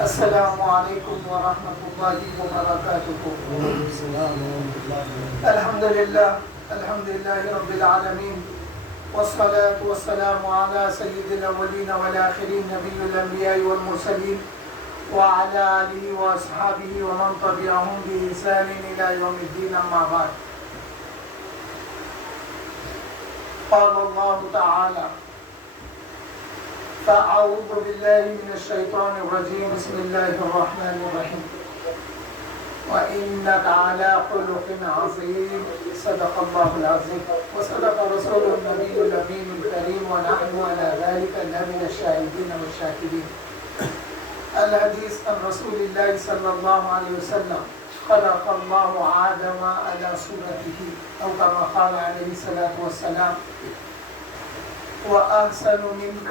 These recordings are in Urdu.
السلام علیکم ورحمۃ اللہ وبرکاتہ۔ الحمد للہ رب العالمین، والصلاة والسلام علی سید الاولین والآخرین، نبی الانبیاء والمرسلین، وعلی آلہ واصحابہ ومن تبعہم بإحسان الی یوم الدین، اما بعد۔ قال اللہ تعالی: فأعوذ بالله من الشيطان الرجيم، بسم الله الرحمن الرحيم، وإنك على خلق عظيم، صدق الله العظيم، وصدق رسول النبي الأمين الكريم، ونحن على ذلك لمن الشاهدين والشاكرين۔ الحديث عن رسول الله صلى الله عليه وسلم: خلق الله آدم على صورته، أو كما قال عليه الصلاة والسلام: وأحسن منك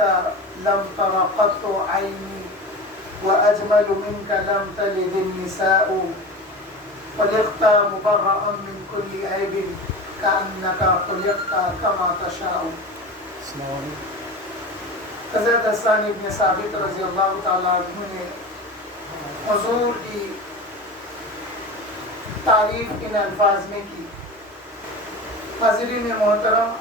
لم تر قط عيني، وأجمل منك لم تلد النساء، خلقت مبرأ من كل عيب، كأنك خلقت كما تشاء۔ حضرت حسان ابن ثابت رضی اللہ تعالیٰ عنہ نے حضور کی تعریف ان الفاظ میں کی۔ حاضرین محترم،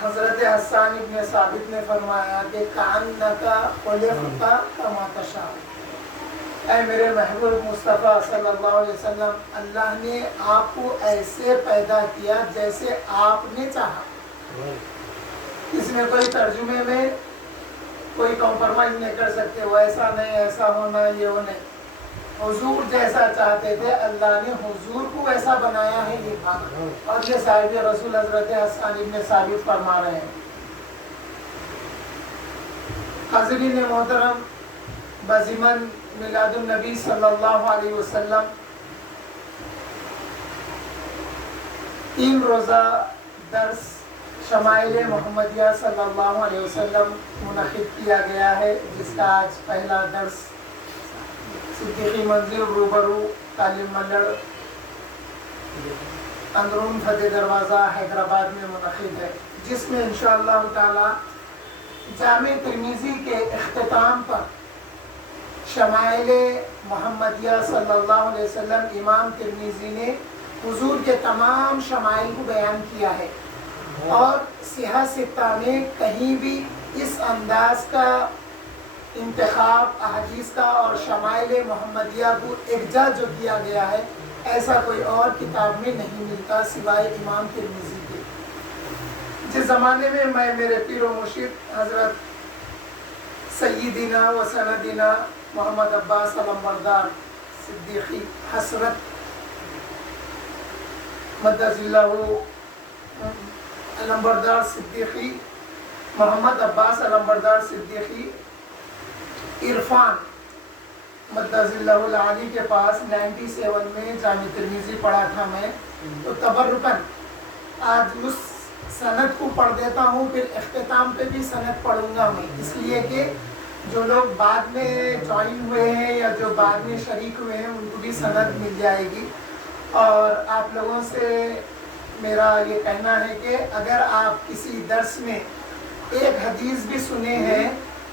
حضرت حسان ابن ثابت نے فرمایا کہ کأنک خلقت کما تشاء، اے میرے محبوب مصطفیٰ صلی اللہ علیہ وسلم، اللہ نے آپ کو ایسے پیدا کیا جیسے آپ نے چاہا۔ اس میں کوئی ترجمے میں کوئی کمپرومائز نہیں کر سکتے، وہ ایسا نہیں، ایسا ہونا، یہ ہونا۔ حضور جیسا چاہتے تھے، اللہ نے حضور کو ویسا بنایا ہے، یہ کہا۔ اور یہ صاحب رسول حضرت حسان ابن ثابت فرما رہے ہیں۔ حاضرین محترم، بضمن میلاد النبی صلی اللہ علیہ وسلم 3 روزہ درس شمائل محمدیہ صلی اللہ علیہ وسلم منعقد کیا گیا ہے، جس کا آج پہلا درس صدیقی منزل روبرو تعلیم منڈل اندرون فتح دروازہ حیدرآباد میں منعقد ہے، جس میں انشاءاللہ تعالی جامع ترمذی کے اختتام پر شمائل محمدیہ صلی اللہ علیہ وسلم امام ترمذی نے حضور کے تمام شمائل کو بیان کیا ہے، اور صحیح ستہ میں کہیں بھی اس انداز کا انتخاب احادیث کا اور شمائل محمدیہ کو یکجا جو کیا گیا ہے، ایسا کوئی اور کتاب میں نہیں ملتا سوائے امام ترمذی کے۔ جس زمانے میں میں میرے پیر و مرشد حضرت سیدنا و سندنا محمد عباس علمبردار صدیقی حسرت مدد اللہ علمبردار صدیقی محمد عباس علمبردار صدیقی عرفان مدد اللہ العالی کے پاس 97 میں جامع ترمذی پڑھا تھا میں، تو تبرکن آج اس سند کو پڑھ دیتا ہوں، پھر اختتام پہ بھی سند پڑھوں گا میں، اس لیے کہ جو لوگ بعد میں جوائن ہوئے ہیں یا جو بعد میں شریک ہوئے ہیں ان کو بھی سند مل جائے گی۔ اور آپ لوگوں سے میرا یہ کہنا ہے کہ اگر آپ کسی درس میں ایک حدیث بھی سنے ہیں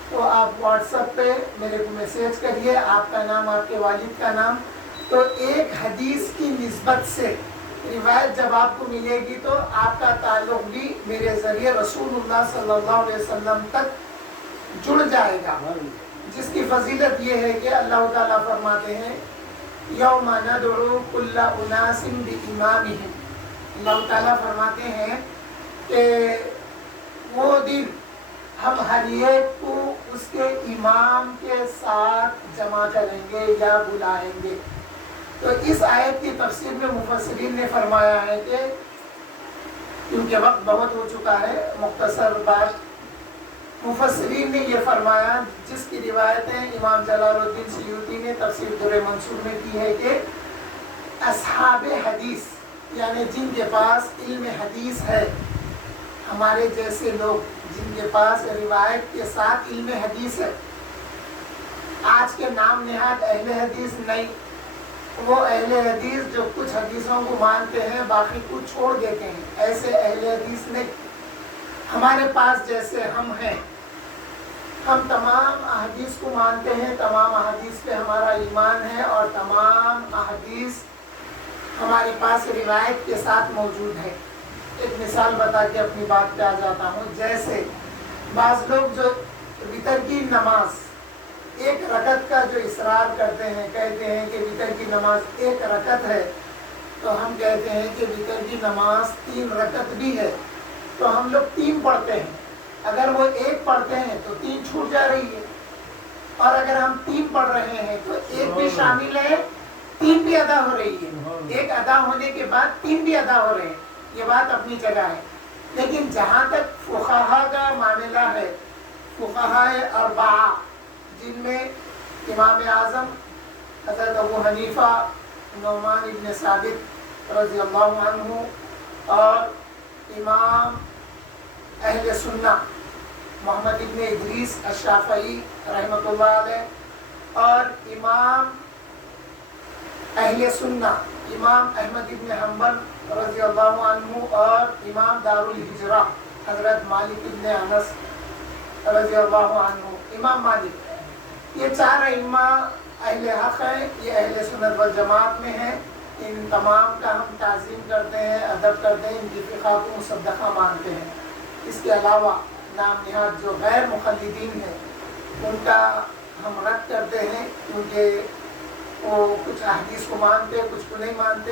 تو آپ واٹس ایپ پہ میرے کو میسیج کریے، آپ کا نام، آپ کے والد کا نام، تو ایک حدیث کی نسبت سے روایت جب آپ کو ملے گی تو آپ کا تعلق بھی میرے ذریعے رسول اللہ صلی اللہ علیہ وسلم تک جڑ جائے گا، جس کی فضیلت یہ ہے کہ اللہ تعالیٰ فرماتے ہیں: یوم ندعو کل اناس بامامہم، اللہ تعالیٰ فرماتے ہیں کہ وہ دن ہم ہر ایک کو اس کے امام کے ساتھ جمع کریں گے یا بلائیں گے۔ تو اس آیت کی تفسیر میں مفسرین نے فرمایا ہے کہ کیونکہ وقت بہت ہو چکا ہے، مختصر بات، مفسرین نے یہ فرمایا، جس کی روایتیں امام جلال الدین سیوطی نے تفسیر در منصور میں کی ہے کہ اصحاب حدیث یعنی جن کے پاس علم حدیث ہے، ہمارے جیسے لوگ جن کے پاس روایت کے ساتھ علم حدیث ہے، آج کے نام نہاد اہل حدیث نہیں، وہ اہل حدیث جو کچھ حدیثوں کو مانتے ہیں باقی کو چھوڑ دیتے ہیں، ایسے اہل حدیث نہیں۔ ہمارے پاس جیسے ہم ہیں ہم تمام احادیث کو مانتے ہیں، تمام احادیث پہ ہمارا ایمان ہے، اور تمام احادیث ہمارے پاس روایت کے ساتھ موجود ہے۔ ایک مثال بتا کے اپنی بات پہ آ جاتا ہوں۔ جیسے بعض لوگ جو وتر کی نماز ایک رکعت کا جو اصرار کرتے ہیں، کہتے ہیں کہ وتر کی نماز ایک رکعت ہے، تو ہم کہتے ہیں کہ وتر کی نماز 3 رکعت بھی ہے، تو ہم لوگ 3 پڑھتے ہیں۔ اگر وہ 1 پڑھتے ہیں تو 3 چھوٹ جا رہی ہے، اور اگر ہم 3 پڑھ رہے ہیں تو 1 بھی شامل ہے، 3 بھی ادا ہو رہی ہے، 1 ادا ہونے کے بعد 3 بھی ادا ہو رہے ہیں۔ یہ بات اپنی جگہ ہے، لیکن جہاں تک فقہا کا معاملہ ہے، فقہا اربعہ جن میں امام اعظم حضرت ابو حنیفہ نعمان ابن ثابت رضی اللہ عنہ، اور امام اہل سنہ محمد ابن ادریس الشافعی رحمۃ اللہ علیہ، اور امام اہل سنہ امام احمد ابن حنبل رضی اللہ عنہ، اور امام دار الہجرہ حضرت مالک ابن انس رضی اللہ عنہ، امام مالک، یہ 4 ائمہ اہل حق ہیں، یہ اہل سنت والجماعت میں ہیں۔ ان تمام کا ہم تعظیم کرتے ہیں، ادب کرتے ہیں، ان کی فقہ کو مصدقہ مانتے ہیں۔ اس کے علاوہ نام نہاد جو غیر مقلدین ہیں ان کا ہم رد کرتے ہیں، کیونکہ وہ کچھ احادیث کو مانتے، کچھ کو نہیں مانتے۔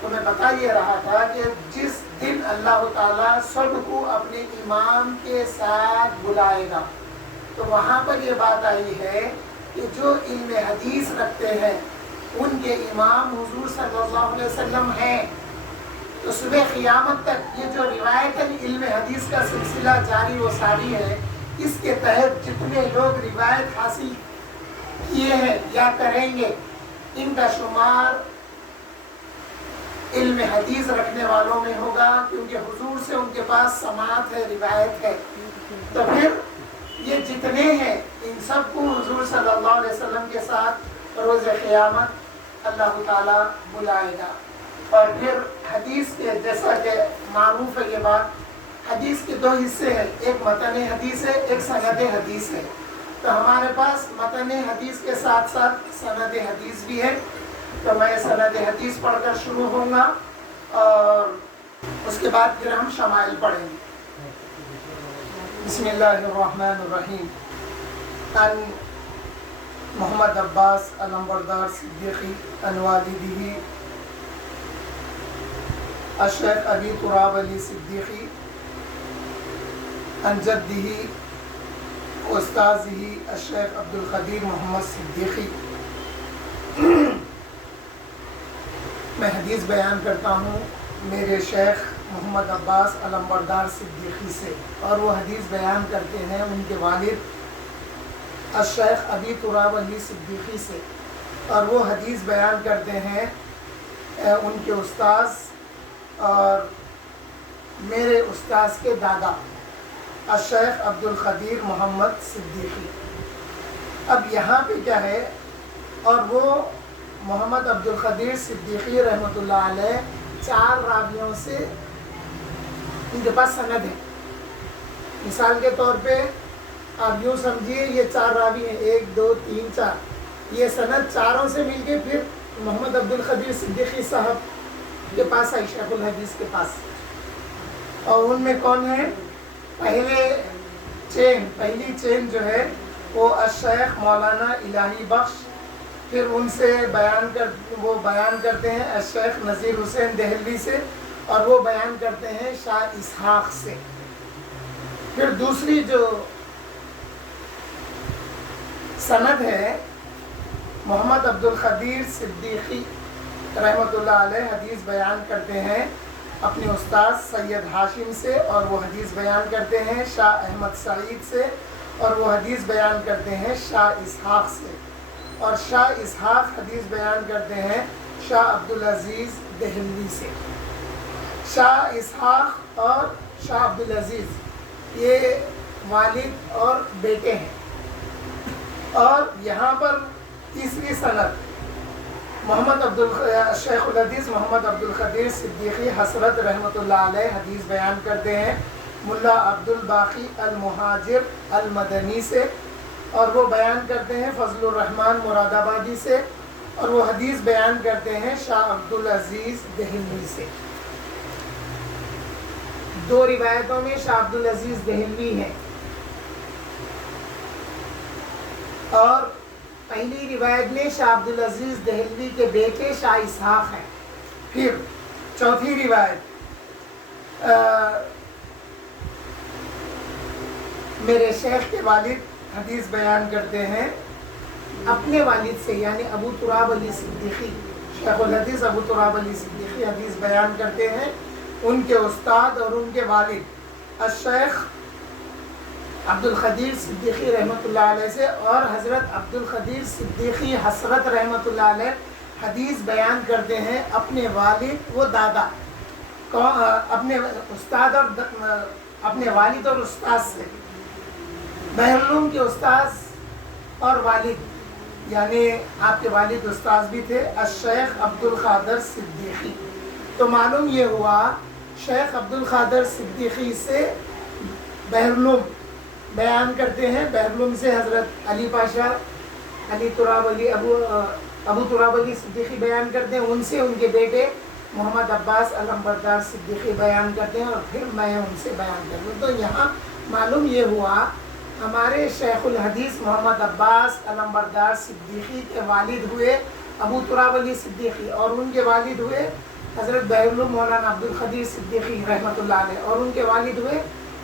تو میں بتا یہ رہا تھا کہ جس دن اللہ تعالیٰ سب کو اپنے امام کے ساتھ بلائے گا، تو وہاں پر یہ بات آئی ہے کہ جو علم حدیث رکھتے ہیں ان کے امام حضور صلی اللہ علیہ وسلم ہیں۔ تو صبح قیامت تک یہ جو روایت علم حدیث کا سلسلہ جاری و ساری ہے، اس کے تحت جتنے لوگ روایت حاصل کیے ہیں یا کریں گے، ان کا شمار علم حدیث رکھنے والوں میں ہوگا، کیونکہ حضور سے ان کے پاس سماعت ہے، روایت ہے۔ تو پھر یہ جتنے ہیں ان سب کو حضور صلی اللہ علیہ وسلم کے ساتھ روز قیامت اللہ تعالیٰ بلائے گا۔ اور پھر حدیث کے جیسا کہ معروف ہے یہ بات، حدیث کے 2 حصے ہیں، ایک متن حدیث ہے، ایک سند حدیث ہے۔ تو ہمارے پاس متن حدیث کے ساتھ ساتھ سند حدیث بھی ہے، تو میں سند حدیث پڑھ کر شروع ہوں گا، اور اس کے بعد پھر ہم شمائل پڑھیں گے۔ بسم اللہ الرحمن الرحیم۔ ان محمد عباس علمبردار صدیقی ان والدہ الشیخ ابی تراب علی صدیقی ان جدہ استاذہ الشیخ عبدالقدیر محمد صدیقی۔ میں حدیث بیان کرتا ہوں میرے شیخ محمد عباس علمبردار صدیقی سے، اور وہ حدیث بیان کرتے ہیں ان کے والد الشیخ ابی تراب علی صدیقی سے، اور وہ حدیث بیان کرتے ہیں ان کے استاذ اور میرے استاذ کے دادا الشیخ عبدالقدیر محمد صدیقی۔ اب یہاں پہ کیا ہے، اور وہ محمد عبدالقدیر صدیقی رحمۃ اللہ علیہ 4 راویوں سے ان کے پاس سند ہے۔ مثال کے طور پہ آپ یوں سمجھیے یہ 4 راوی ہیں، 1 2 3 4، یہ سند چاروں سے مل کے پھر محمد عبدالقدیر صدیقی صاحب کے پاس آئی، شیخ الحدیث کے پاس۔ اور ان میں کون ہے، پہلی چین جو ہے وہ الشیخ مولانا الہی بخش، پھر ان سے وہ بیان کرتے ہیں الشیخ نذیر حسین دہلوی سے، اور وہ بیان کرتے ہیں شاہ اسحاق سے۔ پھر دوسری جو سند ہے، محمد عبدالقدیر صدیقی رحمۃ اللہ علیہ حدیث بیان کرتے ہیں اپنے استاد سید ہاشم سے، اور وہ حدیث بیان کرتے ہیں شاہ احمد سعید سے، اور وہ حدیث بیان کرتے ہیں شاہ اسحاق سے، اور شاہ اسحاق حدیث بیان کرتے ہیں شاہ عبدالعزیز دہلوی سے۔ شاہ اسحاق اور شاہ عبدالعزیز یہ والد اور بیٹے ہیں۔ اور یہاں پر تیسری سند شیخ الحدیث محمد عبدالقدیر صدیقی حضرت رحمۃ اللہ علیہ حدیث بیان کرتے ہیں ملا عبد الباقی المہاجر المدنی سے، اور وہ بیان کرتے ہیں فضل الرحمن مراد آبادی سے، اور وہ حدیث بیان کرتے ہیں شاہ عبدالعزیز دہلوی سے۔ دو روایتوں میں شاہ عبدالعزیز دہلوی ہیں، اور پہلی روایت میں شاہ عبدالعزیز دہلوی کے بیٹے شاہ اسحاق ہیں۔ پھر چوتھی روایت میرے شیخ کے والد حدیث بیان کرتے ہیں اپنے والد سے، یعنی ابو تراب علی صدیقی، شیخ الحدیث ابو تراب علی صدیقی حدیث بیان کرتے ہیں ان کے استاد اور ان کے والد الشیخ عبدالقدیر صدیقی رحمۃ اللہ علیہ سے، اور حضرت عبدالقدیر صدیقی حسرت رحمۃ اللہ علیہ حدیث بیان کرتے ہیں اپنے والد و دادا، اپنے استاد اور اپنے والد اور استاد سے۔ بحرالعلوم کے استاد اور والد، یعنی آپ کے والد استاد بھی تھے الشیخ عبدالقادر صدیقی۔ تو معلوم یہ ہوا شیخ عبدالقادر صدیقی سے بحرالعلوم بیان کرتے ہیں، بحرالعلوم سے حضرت علی پاشا ابو تراب علی صدیقی بیان کرتے ہیں، ان سے ان کے بیٹے محمد عباس علمبردار صدیقی بیان کرتے ہیں، اور پھر میں ان سے بیان کرتا ہوں۔ تو یہاں معلوم یہ ہوا ہمارے شیخ الحدیث محمد عباس علمبردار صدیقی کے والد ہوئے ابو تراب علی صدیقی، اور ان کے والد ہوئے حضرت بحرالعلوم مولانا عبدالقدیر صدیقی رحمۃ اللہ علیہ، اور ان کے والد ہوئے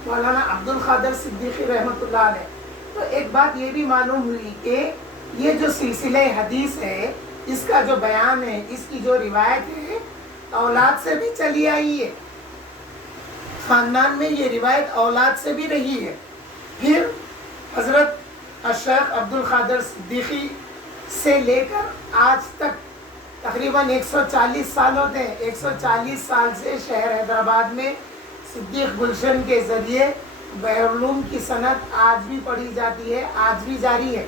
مولانا عبدالقادر صدیقی رحمۃ اللہ علیہ۔ تو ایک بات یہ بھی معلوم ہوئی کہ یہ جو سلسلہ حدیث ہے، اس کا جو بیان ہے، اس کی جو روایت ہے، اولاد سے بھی چلی آئی ہے، خاندان میں یہ روایت اولاد سے بھی رہی ہے۔ پھر حضرت الشیخ عبدالقادر صدیقی سے لے کر آج تک تقریباً 140 سال ہوتے ہیں۔ 140 سال سے شہر حیدرآباد میں صدیق گلشن کے ذریعے بحرالعلوم کی سند آج بھی پڑھی جاتی ہے، آج بھی جاری ہے۔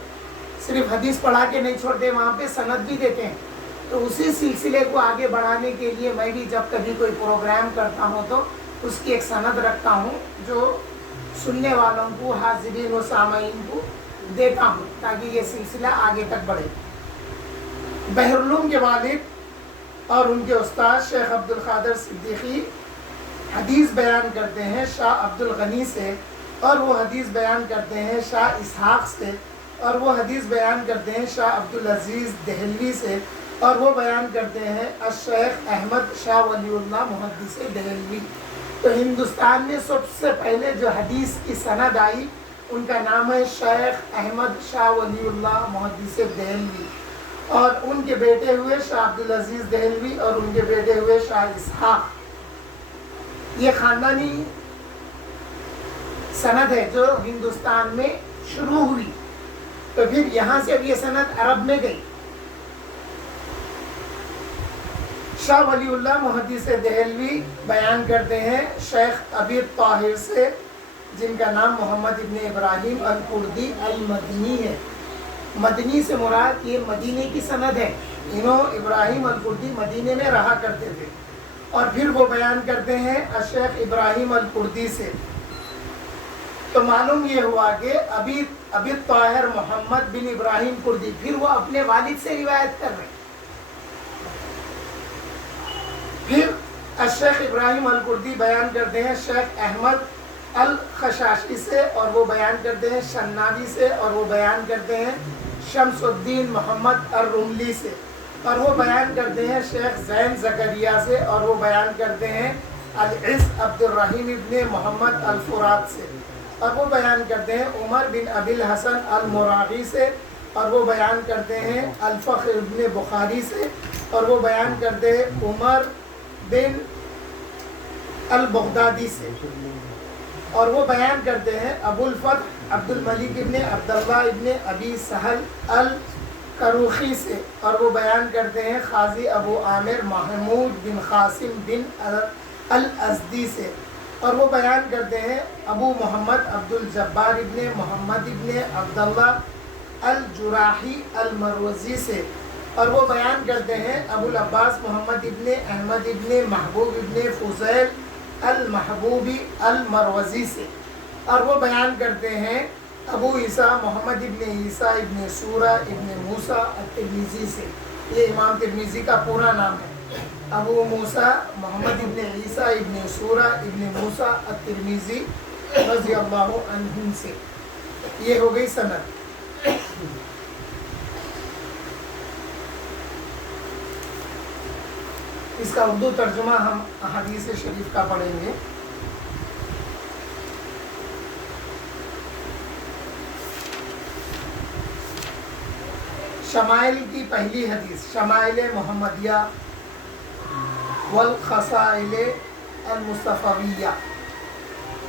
صرف حدیث پڑھا کے نہیں چھوڑتے، وہاں پہ سند بھی دیتے ہیں۔ تو اسی سلسلے کو آگے بڑھانے کے لیے میں بھی جب کبھی کوئی پروگرام کرتا ہوں تو اس کی ایک سند رکھتا ہوں جو سننے والوں کو، حاضرین و سامعین کو دیتا ہوں، تاکہ یہ سلسلہ آگے تک بڑھے۔ بحرالعلوم کے والد اور ان کے استاد شیخ عبدالقادر صدیقی حدیث بیان کرتے ہیں شاہ عبدالغنی سے، اور وہ حدیث بیان کرتے ہیں شاہ اسحاق سے، اور وہ حدیث بیان کرتے ہیں شاہ عبدالعزیز دہلوی سے، اور وہ بیان کرتے ہیں الشیخ احمد شاہ ولی اللہ محدث دہلوی۔ تو ہندوستان میں سب سے پہلے جو حدیث کی سند آئی ان کا نام ہے شیخ احمد شاہ ولی اللہ محدث دہلوی، اور ان کے بیٹے ہوئے شاہ عبدالعزیز دہلوی، اور ان کے بیٹے ہوئے شاہ اسحاق۔ یہ خاندانی سند ہے جو ہندوستان میں شروع ہوئی، تو پھر یہاں سے اب یہ سند عرب میں گئی۔ شاہ ولی اللہ محدث دہلوی بیان کرتے ہیں شیخ ابی طاہر سے، جن کا نام محمد ابن ابراہیم القردی المدنی ہے۔ مدنی سے مراد یہ مدینے کی سند ہے، انہوں ابراہیم القردی مدینے میں رہا کرتے تھے۔ اور پھر وہ بیان کرتے ہیں الشیخ ابراہیم القردی سے۔ تو معلوم یہ ہوا کہ ابی طاہر محمد بن ابراہیم قردی، پھر وہ اپنے والد سے روایت کر رہے ہیں۔ پھر الشیخ ابراہیم القردی بیان کرتے ہیں شیخ احمد الخشاشی سے، اور وہ بیان کرتے ہیں شنابی سے، اور وہ بیان کرتے ہیں شمس الدین محمد الرملی سے، اور وہ بیان کرتے ہیں شیخ زین زکریہ سے، اور وہ بیان کرتے ہیں العز عبد الرحیم ابن محمد الفرات سے، اور وہ بیان کرتے ہیں عمر بن ابی الحسن المراغی سے، اور وہ بیان کرتے ہیں الفخر ابن بخاری سے، اور وہ بیان کرتے ہیں عمر بن البغدادی سے، اور وہ بیان کرتے ہیں ابو الفتح عبد الملک ابن عبداللہ ابن ابی سہل الکروخی سے، اور وہ بیان کرتے ہیں قاضی ابو عامر محمود بن قاسم بن الازدی سے، اور وہ بیان کرتے ہیں ابو محمد عبد الجبار ابن محمد ابن عبداللہ الجراحی المروزی سے، اور وہ بیان کرتے ہیں ابو العباس محمد ابن احمد ابن محبوب ابن فضیل المحبوبی المروزی سے، اور وہ بیان کرتے ہیں ابو عیسیٰ محمد ابن عیسیٰ ابن سورہ ابن موسیٰ الترمذی سے، یہ امام ترمذی کا پورا نام ہے، ابو موسیٰ محمد ابن عیسیٰ ابن سورہ ابن موسیٰ الترمذی رضی اللہ عنہ سے، یہ ہو گئی سند۔ اس کا اردو ترجمہ ہم حدیث شریف کا پڑھیں گے۔ شمائل کی پہلی حدیث، شمائل محمدیہ والخصائل المصطفیہ۔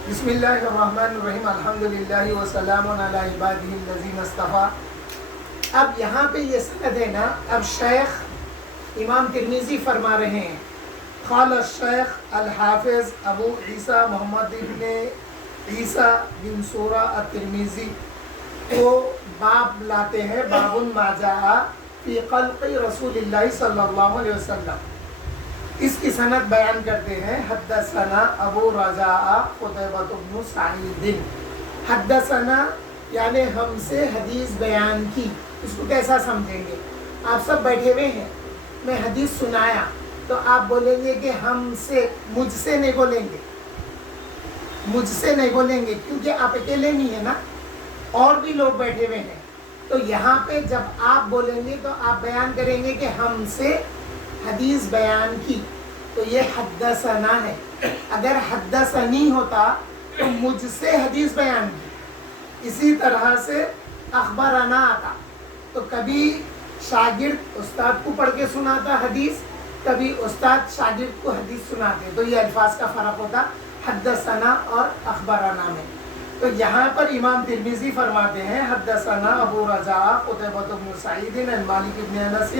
بسم اللہ الرحمن الرحیم، الحمدللہ وسلام علی عبادہ الذین اصطفیٰ۔ اب یہاں پہ یہ سند ہے نا، اب شیخ امام ترمذی فرما رہے ہیں، قال الشیخ الحافظ ابو عیسیٰ محمد ابن عیسیٰ بن سورہ الترمذی، وہ باب لاتے ہیں، باب ما جاء فی خلق رسول اللہ صلی اللہ علیہ وسلم۔ اس کی سند بیان کرتے ہیں، حدثنا ابو رجاء قتیبہ بن سعید، حدثنا یعنی ہم سے حدیث بیان کی۔ اس کو کیسا سمجھیں گے؟ آپ سب بیٹھے ہوئے ہیں، میں حدیث سنایا تو آپ بولیں گے کہ ہم سے، مجھ سے نہیں بولیں گے، مجھ سے نہیں بولیں گے، کیونکہ آپ اکیلے نہیں ہیں نا، اور بھی لوگ بیٹھے ہوئے ہیں۔ تو یہاں پہ جب آپ بولیں گے تو آپ بیان کریں گے کہ ہم سے حدیث بیان کی، تو یہ حدثنا ہے۔ اگر حدثنی ہوتا تو مجھ سے حدیث بیان کی۔ اسی طرح سے اخبرنا آتا تو کبھی شاگرد استاد کو پڑھ کے سناتا حدیث، کبھی استاد شاگرد کو حدیث سناتے، تو یہ الفاظ کا فرق ہوتا حدثنا اور اخبرنا میں۔ تو یہاں پر امام ترمذی فرماتے ہیں، حدثنا ابو رجاء قتیبہ بن سعید عن مالک بن انس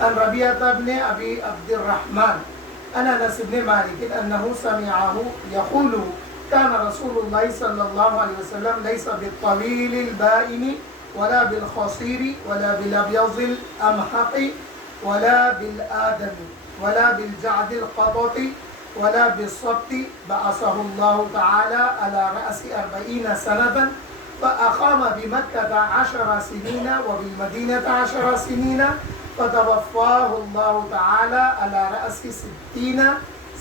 عن ربیعہ بن ابی عبد الرحمن عن انس بن مالک انه سمعه يقول كان رسول الله صلى الله عليه وسلم ليس بالطويل البائن ولا بالقصير ولا بالابيض الامحق ولا بالآدم ولا بالجعد القطط ولا بالصبت، بعثه الله تعالى على رأس 40 سنة فأقام بمكة 10 سنين وبالمدينة 10 سنين فتوفاه الله تعالى على رأس 60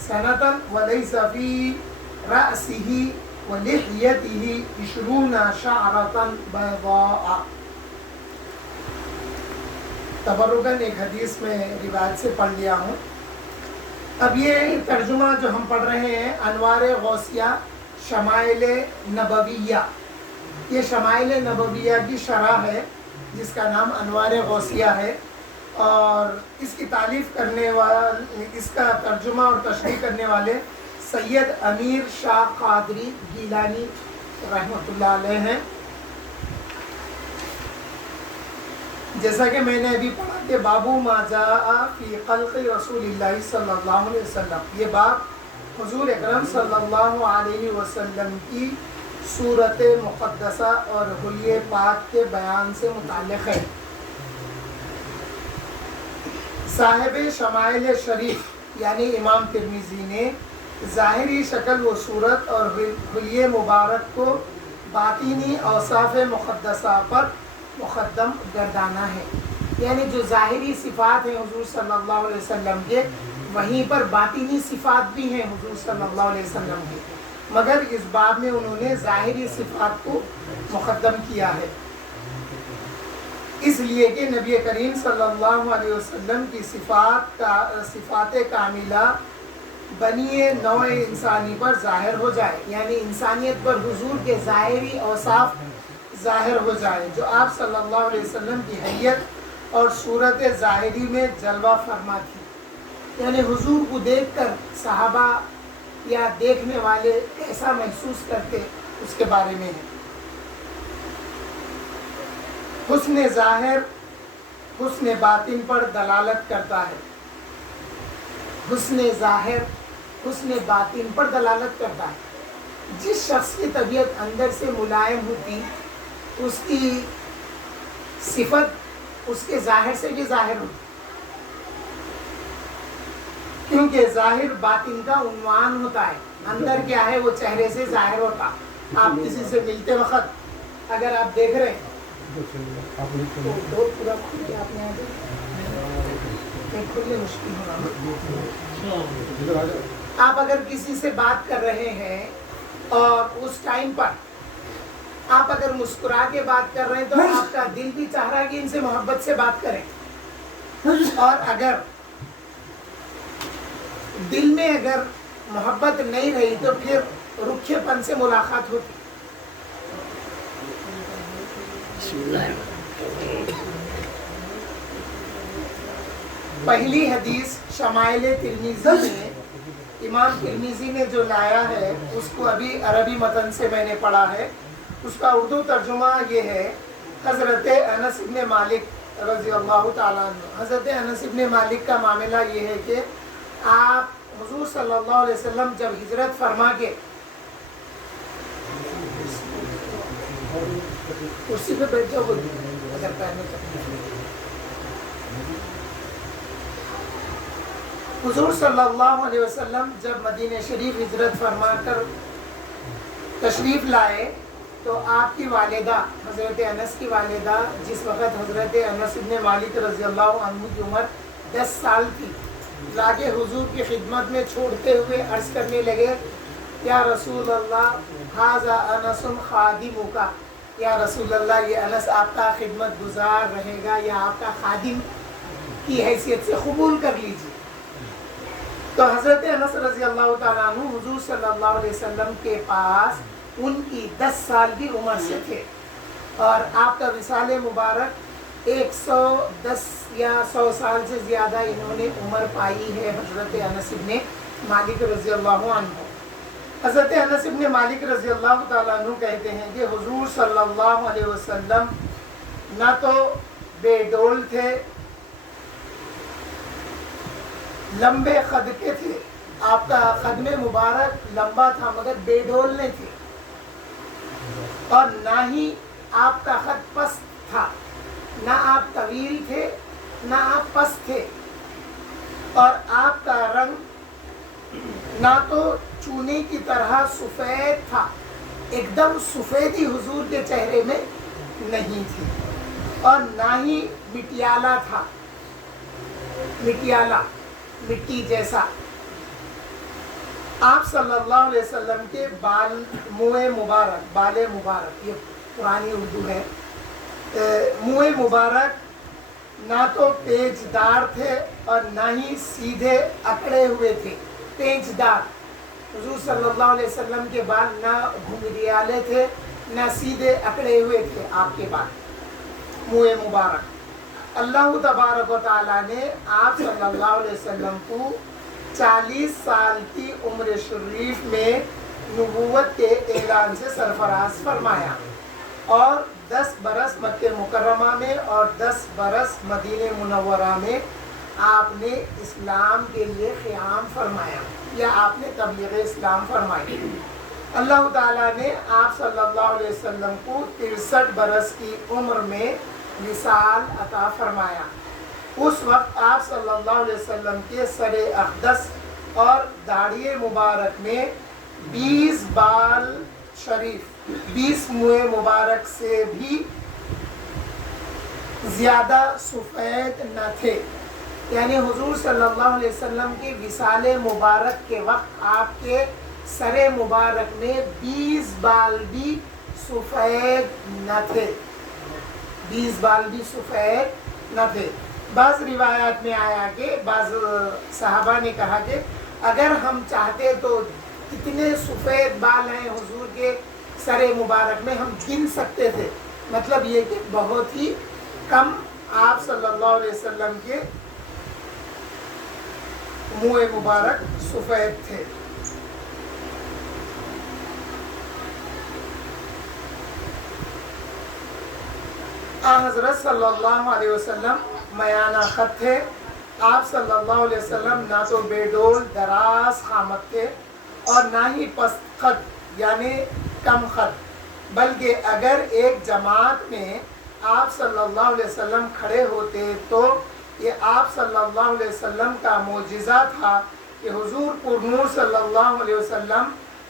سنة وليس في رأسه ولحيته 20 شعرة بيضاء۔ تبرکاً ایک حدیث میں روایت سے پڑھ لیا ہوں۔ اب یہ ترجمہ جو ہم پڑھ رہے ہیں، انوار غوثیہ شمائل نبویہ، یہ شمائل نبویہ کی شرح ہے جس کا نام انوار غوثیہ ہے، اور اس کی تالیف کرنے والے، اس کا ترجمہ اور تشریح کرنے والے سید امیر شاہ قادری گیلانی رحمۃ اللہ علیہ ہیں۔ جیسا کہ میں نے ابھی پڑھا کہ بابو ما جاء فی خلق رسول اللہ صلی اللہ علیہ وسلم، یہ باب حضور اکرم صلی اللہ علیہ وسلم کی صورت مقدسہ اور حلیہ پاک کے بیان سے متعلق ہے۔ صاحب شمائل شریف یعنی امام ترمذی نے ظاہری شکل و صورت اور حلیہ مبارک کو باطینی اوصاف مقدسہ پر مقدم گردانا ہے، یعنی جو ظاہری صفات ہیں حضور صلی اللہ علیہ وسلم کے، وہیں پر باطینی صفات بھی ہیں حضور صلی اللہ علیہ وسلم کے، مگر اس باب میں انہوں نے ظاہری صفات کو مقدم کیا ہے، اس لیے کہ نبی کریم صلی اللہ علیہ وسلم کی صفات کاملہ بنی نوع انسانی پر ظاہر ہو جائے، یعنی انسانیت پر حضور کے ظاہری اوصاف ظاہر ہو جائے جو آپ صلی اللہ علیہ وسلم کی حیت اور صورت ظاہری میں جلوہ فرما تھی، یعنی حضور کو دیکھ کر صحابہ یا دیکھنے والے کیسا محسوس کرتے اس کے بارے میں ہے۔ حسن ظاہر حسن باطن پر دلالت کرتا ہے، حسن ظاہر حسن باطن پر دلالت کرتا ہے۔ جس شخص کی طبیعت اندر سے ملائم ہوتی، اس کی صفت اس کے ظاہر سے بھی ظاہر ہوتی، کیونکہ ظاہر باطن کا عنوان ہوتا ہے، اندر کیا ہے وہ چہرے سے ظاہر ہوتا۔ آپ کسی سے ملتے وقت اگر آپ دیکھ رہے ہیں تو دو پورا کھولے آپ نے کھلنے مشکل ہونا. آپ اگر کسی سے بات کر رہے ہیں اور اس ٹائم پر آپ اگر مسکرا کے بات کر رہے ہیں تو آپ کا دل بھی چاہ رہا ہے کہ ان سے محبت سے بات کریں, اور اگر دل میں اگر محبت نہیں رہی تو پھر رکھے پن سے ملاقات ہوتی. پہلی حدیث شمائل ترمذی میں امام ترمذی نے جو لایا ہے اس کو ابھی عربی متن سے میں نے پڑھا ہے. اس کا اردو ترجمہ یہ ہے, حضرت انس ابن مالک رضی اللہ تعالیٰ عنہ. حضرت انس ابن مالک کا معاملہ یہ ہے کہ آپ حضور صلی اللہ علیہ وسلم جب ہجرت فرما کے کرسی پہ بیٹھ جاؤ اگر پہلے حضور صلی اللہ علیہ وسلم جب مدینہ شریف ہجرت فرما کر تشریف لائے تو آپ کی والدہ حضرت انس کی والدہ, جس وقت حضرت انس ابن مالک رضی اللہ عنہ کی عمر 10 سال تھی, لاگے حضور کی خدمت میں چھوڑتے ہوئے عرض کرنے لگے, یا رسول اللہ ھذا انس خادمک, یا رسول اللہ یہ انس آپ کا خدمت گزار رہے گا یا آپ کا خادم کی حیثیت سے قبول کر لیجیے. تو حضرت انس رضی اللہ تعالیٰ عنہ حضور صلی اللہ علیہ وسلم کے پاس ان کی 10 سال کی عمر سے تھے, اور آپ کا وصال مبارک 110 یا 100 سال سے زیادہ انہوں نے عمر پائی ہے حضرت انس ابن مالک رضی اللہ عنہ. حضرت انس ابن مالک رضی اللہ تعالیٰ عنہ کہتے ہیں کہ حضور صلی اللہ علیہ وسلم نہ تو بے ڈول تھے, لمبے قد کے تھے, آپ کا قدم مبارک لمبا تھا مگر بے ڈول نہیں تھے, اور نہ ہی آپ کا قد پست تھا, نہ آپ طویل تھے نہ آپ پست تھے, اور آپ کا رنگ نہ تو چونے کی طرح سفید تھا, ایک دم سفیدی حضور کے چہرے میں نہیں تھی, اور نہ ہی مٹیالہ تھا, مٹیالہ مٹی جیسا. آپ صلی اللہ علیہ وسلم کے منہ مبارک, بال مبارک, یہ پرانی اردو ہے, منہ مبارک نہ تو پیچ دار تھے اور نہ ہی سیدھے اکڑے ہوئے تھے. پیچ دار, حضور صلی اللہ علیہ وسلم کے بال نہ گھنگریالے تھے نہ سیدھے اکڑے ہوئے تھے آپ کے بال, منہ مبارک. اللہ تبارک و تعالیٰ نے آپ صلی اللہ علیہ وسلم کو 40 سال کی عمر شریف میں نبوت کے اعلان سے سرفراز فرمایا, اور 10 برس مکہ مکرمہ میں اور 10 برس مدینہ منورہ میں آپ نے اسلام کے لیے قیام فرمایا یا آپ نے تبلیغ اسلام فرمائی. اللہ تعالیٰ نے آپ صلی اللہ علیہ وسلم کو 63 برس کی عمر میں وصال عطا فرمایا. اس وقت آپ صلی اللہ علیہ وسلم کے سر اقدس اور داڑھی مبارک میں 20 بال شریف, 20 منہ مبارک سے بھی زیادہ سفید نہ تھے. یعنی حضور صلی اللہ علیہ وسلم کے وصال مبارک کے وقت آپ کے سر مبارک میں 20 بال بھی سفید نہ تھے, 20 بال بھی سفید نہ تھے. بعض روایات میں آیا کہ بعض صحابہ نے کہا کہ اگر ہم چاہتے تو اتنے سفید بال ہیں حضور کے سر مبارک میں ہم گن سکتے تھے. مطلب یہ کہ بہت ہی کم آپ صلی اللہ علیہ وسلم کے منہ مبارک سفید تھے. حضرت صلی اللہ علیہ وسلم میانہ خط تھے. آپ صلی اللہ علیہ وسلم نہ تو بے ڈول دراز قامت تھے اور نہ ہی پست خط یعنی کم خط, بلکہ اگر ایک جماعت میں آپ صلی اللہ علیہ وسلم کھڑے ہوتے تو یہ آپ صلی اللہ علیہ وسلم کا معجزہ تھا کہ حضور پر نور صلی اللہ علیہ وسلم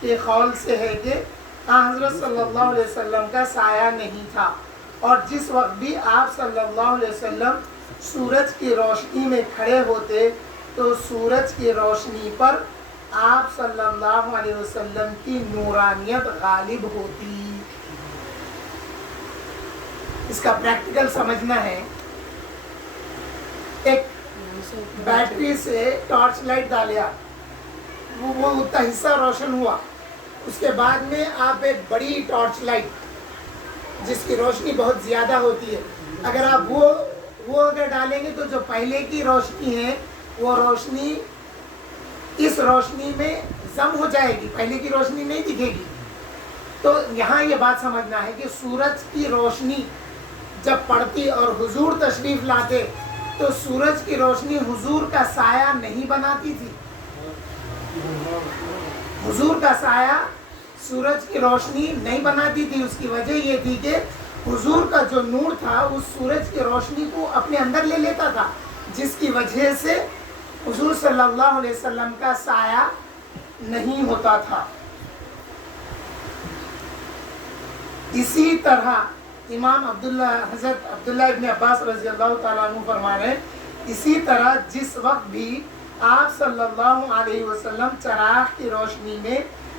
کے قول سے ہے کہ حضرت صلی اللہ علیہ وسلم کا سایہ نہیں تھا، اور جس وقت بھی آپ صلی اللہ علیہ وسلم سورج کی روشنی میں کھڑے ہوتے تو سورج کی روشنی پر آپ صلی اللہ علیہ وسلم کی نورانیت غالب ہوتی۔ اس کا پریکٹیکل سمجھنا ہے، ایک بیٹری سے ٹارچ لائٹ ڈالیا، وہ اتنا حصہ روشن ہوا، اس کے بعد میں آپ ایک بڑی ٹارچ لائٹ جس کی روشنی بہت زیادہ ہوتی ہے، اگر آپ وہ اگر ڈالیں گے تو جو پہلے کی روشنی ہے وہ روشنی اس روشنی میں ضم ہو جائے گی، پہلے کی روشنی نہیں دکھے گی۔ تو یہاں یہ بات سمجھنا ہے کہ سورج کی روشنی جب پڑتی اور حضور تشریف لاتے تو سورج کی روشنی حضور کا سایہ نہیں بناتی تھی، حضور کا سایہ سورج کی روشنی نہیں بناتی تھی۔ اس کی وجہ یہ تھی کہ حضور کا جو نور تھا اس سورج کی روشنی کو اپنے اندر لے لیتا تھا، جس کی وجہ سے حضور صلی اللہ علیہ وسلم کا سایہ نہیں ہوتا تھا۔ اسی طرح امام حضرت عبداللہ ابن عباس رضی اللہ تعالیٰ عنہ فرما رہے ہیں، اسی طرح جس وقت بھی آپ صلی اللہ علیہ وسلم چراغ کی روشنی میں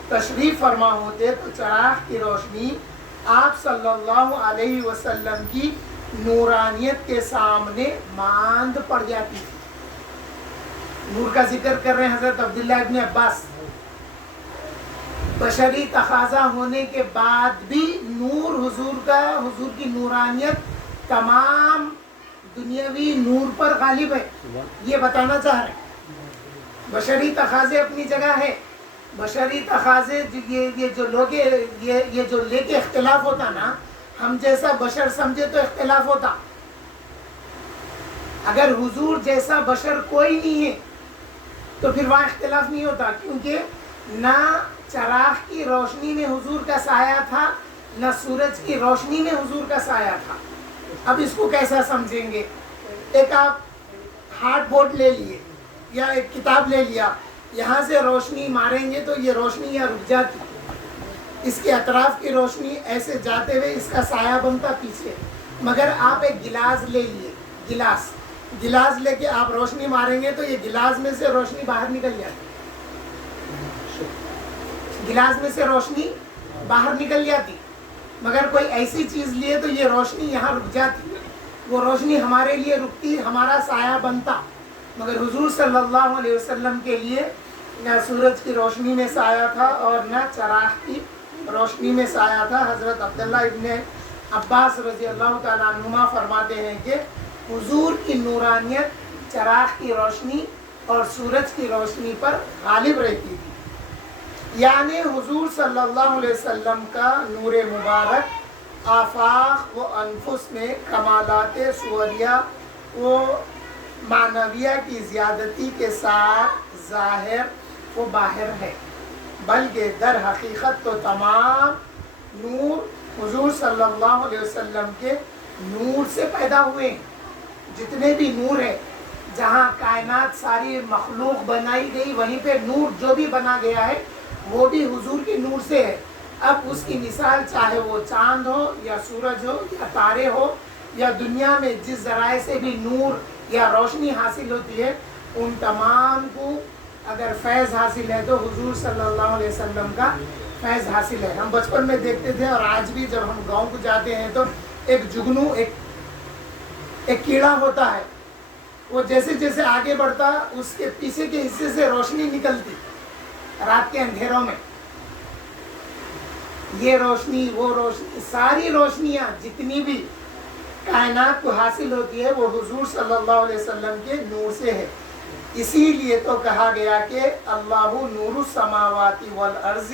تشریف فرما ہوتے تو چراغ کی روشنی آپ صلی اللہ علیہ وسلم کی نورانیت کے سامنے ماند پڑ جاتی تھی۔ نور کا ذکر کر رہے ہیں حضرت عبداللہ ابن عباس۔ بشری تقاضا ہونے کے بعد بھی نور حضور کی نورانیت تمام دنیاوی نور پر غالب ہے، یہ بتانا چاہ رہے ہیں۔ بشری تقاضے اپنی جگہ ہے، بشری تقاضے یہ جو لے کے اختلاف ہوتا نا، ہم جیسا بشر سمجھے تو اختلاف ہوتا، اگر حضور جیسا بشر کوئی نہیں ہے تو پھر وہاں اختلاف نہیں ہوتا، کیونکہ نہ چراغ کی روشنی میں حضور کا سایہ تھا نہ سورج کی روشنی میں حضور کا سایہ تھا۔ اب اس کو کیسا سمجھیں گے؟ ایک آپ ہارڈ بورڈ لے لیے یا ایک کتاب لے لیا، یہاں سے روشنی ماریں گے تو یہ روشنی یہاں رک جاتی، اس کے اطراف کی روشنی ایسے جاتے ہوئے اس کا سایہ بنتا پیچھے۔ مگر آپ ایک گلاس لے لیے، گلاس لے کے آپ روشنی ماریں گے تو یہ گلاس میں سے روشنی باہر نکل جاتی، گلاس میں سے روشنی باہر نکل جاتی۔ مگر کوئی ایسی چیز لیے تو یہ روشنی یہاں رک جاتی، وہ روشنی ہمارے لیے رکتی، ہمارا سایہ بنتا۔ مگر حضور صلی اللہ علیہ وسلم کے لیے نہ سورج کی روشنی میں سایہ تھا اور نہ چراغ کی روشنی میں سایہ تھا۔ حضرت عبداللہ ابن عباس رضی اللہ تعالیٰ عنہما فرماتے ہیں کہ حضور کی نورانیت چراغ کی روشنی اور سورج کی روشنی پر غالب رہتی تھی، یعنی حضور صلی اللہ علیہ وسلم کا نور مبارک آفاق و انفس میں کمالات صوریہ و معنویہ کی زیادتی کے ساتھ ظاہر و باہر ہے، بلکہ در حقیقت تو تمام نور حضور صلی اللہ علیہ وسلم کے نور سے پیدا ہوئے ہیں۔ جتنے بھی نور ہیں، جہاں کائنات ساری مخلوق بنائی گئی وہیں پہ نور جو بھی بنا گیا ہے وہ بھی حضور کی نور سے ہے۔ اب اس کی مثال چاہے وہ چاند ہو یا سورج ہو یا تارے ہو یا دنیا میں جس ذرائع سے بھی نور یا روشنی حاصل ہوتی ہے، ان تمام کو اگر فیض حاصل ہے تو حضور صلی اللہ علیہ وسلم کا فیض حاصل ہے۔ ہم بچپن میں دیکھتے تھے اور آج بھی جب ہم گاؤں کو جاتے ہیں تو ایک جگنو ایک کیڑا ہوتا ہے، وہ جیسے جیسے آگے بڑھتا اس کے پیچھے کے حصے سے روشنی نکلتی رات کے اندھیروں میں، یہ روشنی وہ روشنی، ساری روشنیاں جتنی بھی کائنات کو حاصل ہوتی ہے وہ حضور صلی اللہ علیہ وسلم کے نور سے ہے۔ اسی لیے تو کہا گیا کہ اللہ نور السماوات والارض،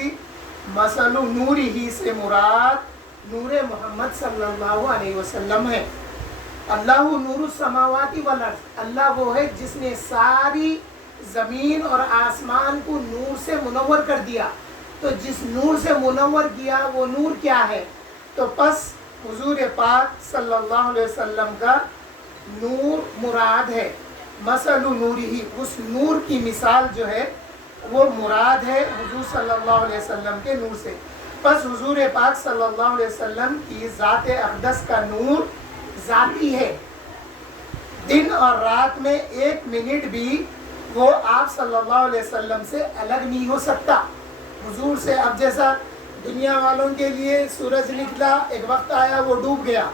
مثل نور ہی سے مراد نور محمد صلی اللہ علیہ وسلم ہے۔ اللہ نور السماوات والارض، اللہ وہ ہے جس نے ساری زمین اور آسمان کو نور سے منور کر دیا۔ تو جس نور سے منور کیا وہ نور کیا ہے؟ تو پس حضور پاک صلی اللہ علیہ وسلم کا نور مراد ہے۔ مثل نور ہی، اس نور کی مثال جو ہے وہ مراد ہے حضور صلی اللہ علیہ وسلم کے نور سے. بس حضور پاک صلی اللہ علیہ وسلم کی ذات اقدس کا نور ذاتی ہے. دن اور رات میں 1 منٹ بھی وہ آپ صلی اللہ علیہ وسلم سے الگ نہیں ہو سکتا. حضور سے اب جیسا دنیا والوں کے لیے سورج نکلا ایک وقت آیا وہ ڈوب گیا،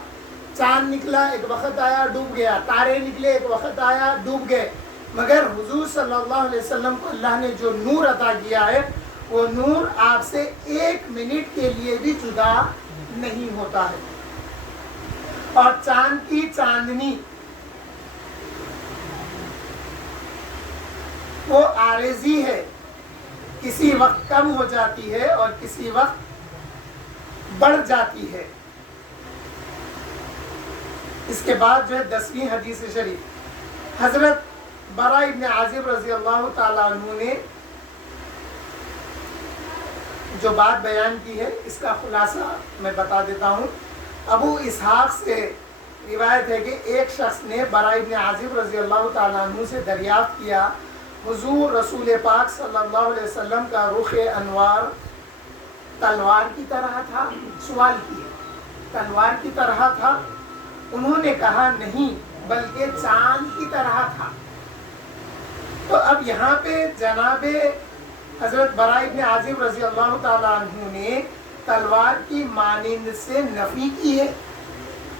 چاند نکلا ایک وقت آیا ڈوب گیا، تارے نکلے ایک وقت آیا ڈوب گئے، مگر حضور صلی اللہ علیہ وسلم کو اللہ نے جو نور عطا کیا ہے وہ نور آپ سے 1 منٹ کے لیے بھی جدا نہیں ہوتا ہے. اور چاند کی چاندنی وہ عارضی ہے، کسی وقت کم ہو جاتی ہے اور کسی وقت بڑھ جاتی ہے. اس کے بعد جو ہے 10ویں حدیث شریف، حضرت براء ابن عازب رضی اللہ تعالیٰ عنہ نے جو بات بیان کی ہے اس کا خلاصہ میں بتا دیتا ہوں. ابو اسحاق سے روایت ہے کہ ایک شخص نے براء ابن عازب رضی اللہ تعالیٰ عنہ سے دریافت کیا، حضور رسول پاک صلی اللہ علیہ وسلم کا رخ انوار تلوار کی طرح تھا؟ سوال کیا، تلوار کی طرح تھا؟ انہوں نے کہا نہیں بلکہ چاند کی طرح تھا. تو اب یہاں پہ جناب حضرت براء ابن عازب رضی اللہ تعالیٰ عنہ نے تلوار کی مانند سے نفی کی ہے.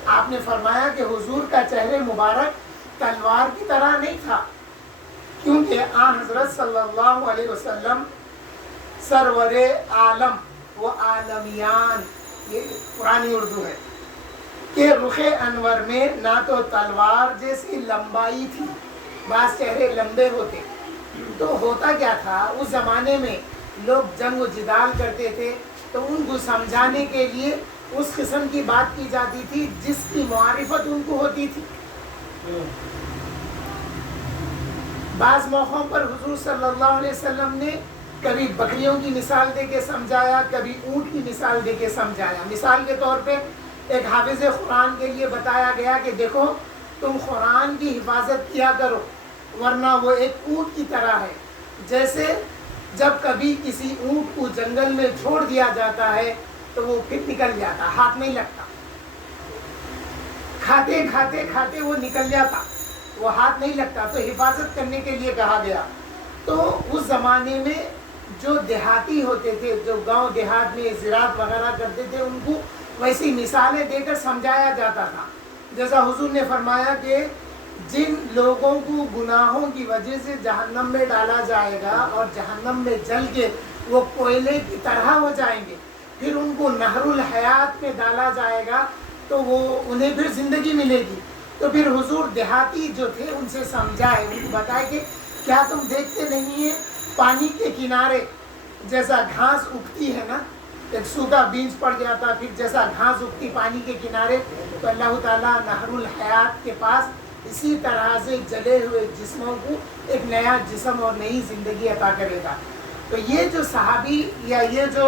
آپ نے فرمایا کہ حضور کا چہرے مبارک تلوار کی طرح نہیں تھا، کیونکہ آن حضرت صلی اللہ علیہ وسلم سرور عالم و عالمیان، یہ پرانی اردو ہے، کہ رخ انور میں نہ تو تلوار جیسی لمبائی تھی، بعض چہرے لمبے ہوتے. تو ہوتا کیا تھا اس زمانے میں لوگ جنگ و جدال کرتے تھے تو ان کو سمجھانے کے لیے اس قسم کی بات کی جاتی تھی جس کی معرفت ان کو ہوتی تھی. بعض موقعوں پر حضور صلی اللہ علیہ وسلم نے کبھی بکریوں کی مثال دے کے سمجھایا، کبھی اونٹ کی مثال دے کے سمجھایا. مثال کے طور پہ ایک حافظ قرآن کے لیے بتایا گیا کہ دیکھو تم قرآن کی حفاظت کیا کرو ورنہ وہ ایک اونٹ کی طرح ہے. جیسے جب کبھی کسی اونٹ کو جنگل میں چھوڑ دیا جاتا ہے تو وہ پھر نکل جاتا، ہاتھ نہیں لگتا، کھاتے کھاتے کھاتے وہ نکل جاتا، وہ ہاتھ نہیں لگتا. تو حفاظت کرنے کے لیے کہا گیا. تو اس زمانے میں جو دیہاتی ہوتے تھے، جو گاؤں دیہات میں زراعت وغیرہ کرتے تھے، ان کو ویسی مثالیں دے کر سمجھایا جاتا تھا. جیسا حضور نے فرمایا کہ جن لوگوں کو گناہوں کی وجہ سے جہنم میں ڈالا جائے گا اور جہنم میں جل کے وہ کوئلے کی طرح ہو جائیں گے، پھر ان کو نہر الحیات میں ڈالا جائے گا تو وہ انہیں پھر زندگی ملے گی. تو پھر حضور دیہاتی جو تھے ان سے سمجھائے، ان کو بتائے کہ کیا تم دیکھتے نہیں ہیں پانی کے کنارے جیسا گھاس اگتی ہے نا، ایک سوکھا بیج پڑ جاتا پھر جیسا گھاس اگتی پانی کے کنارے، تو اللہ تعالیٰ نہر الحیات کے پاس اسی طرح سے جلے ہوئے جسموں کو ایک نیا جسم اور نئی زندگی عطا کرے گا. تو یہ جو صحابی یا یہ جو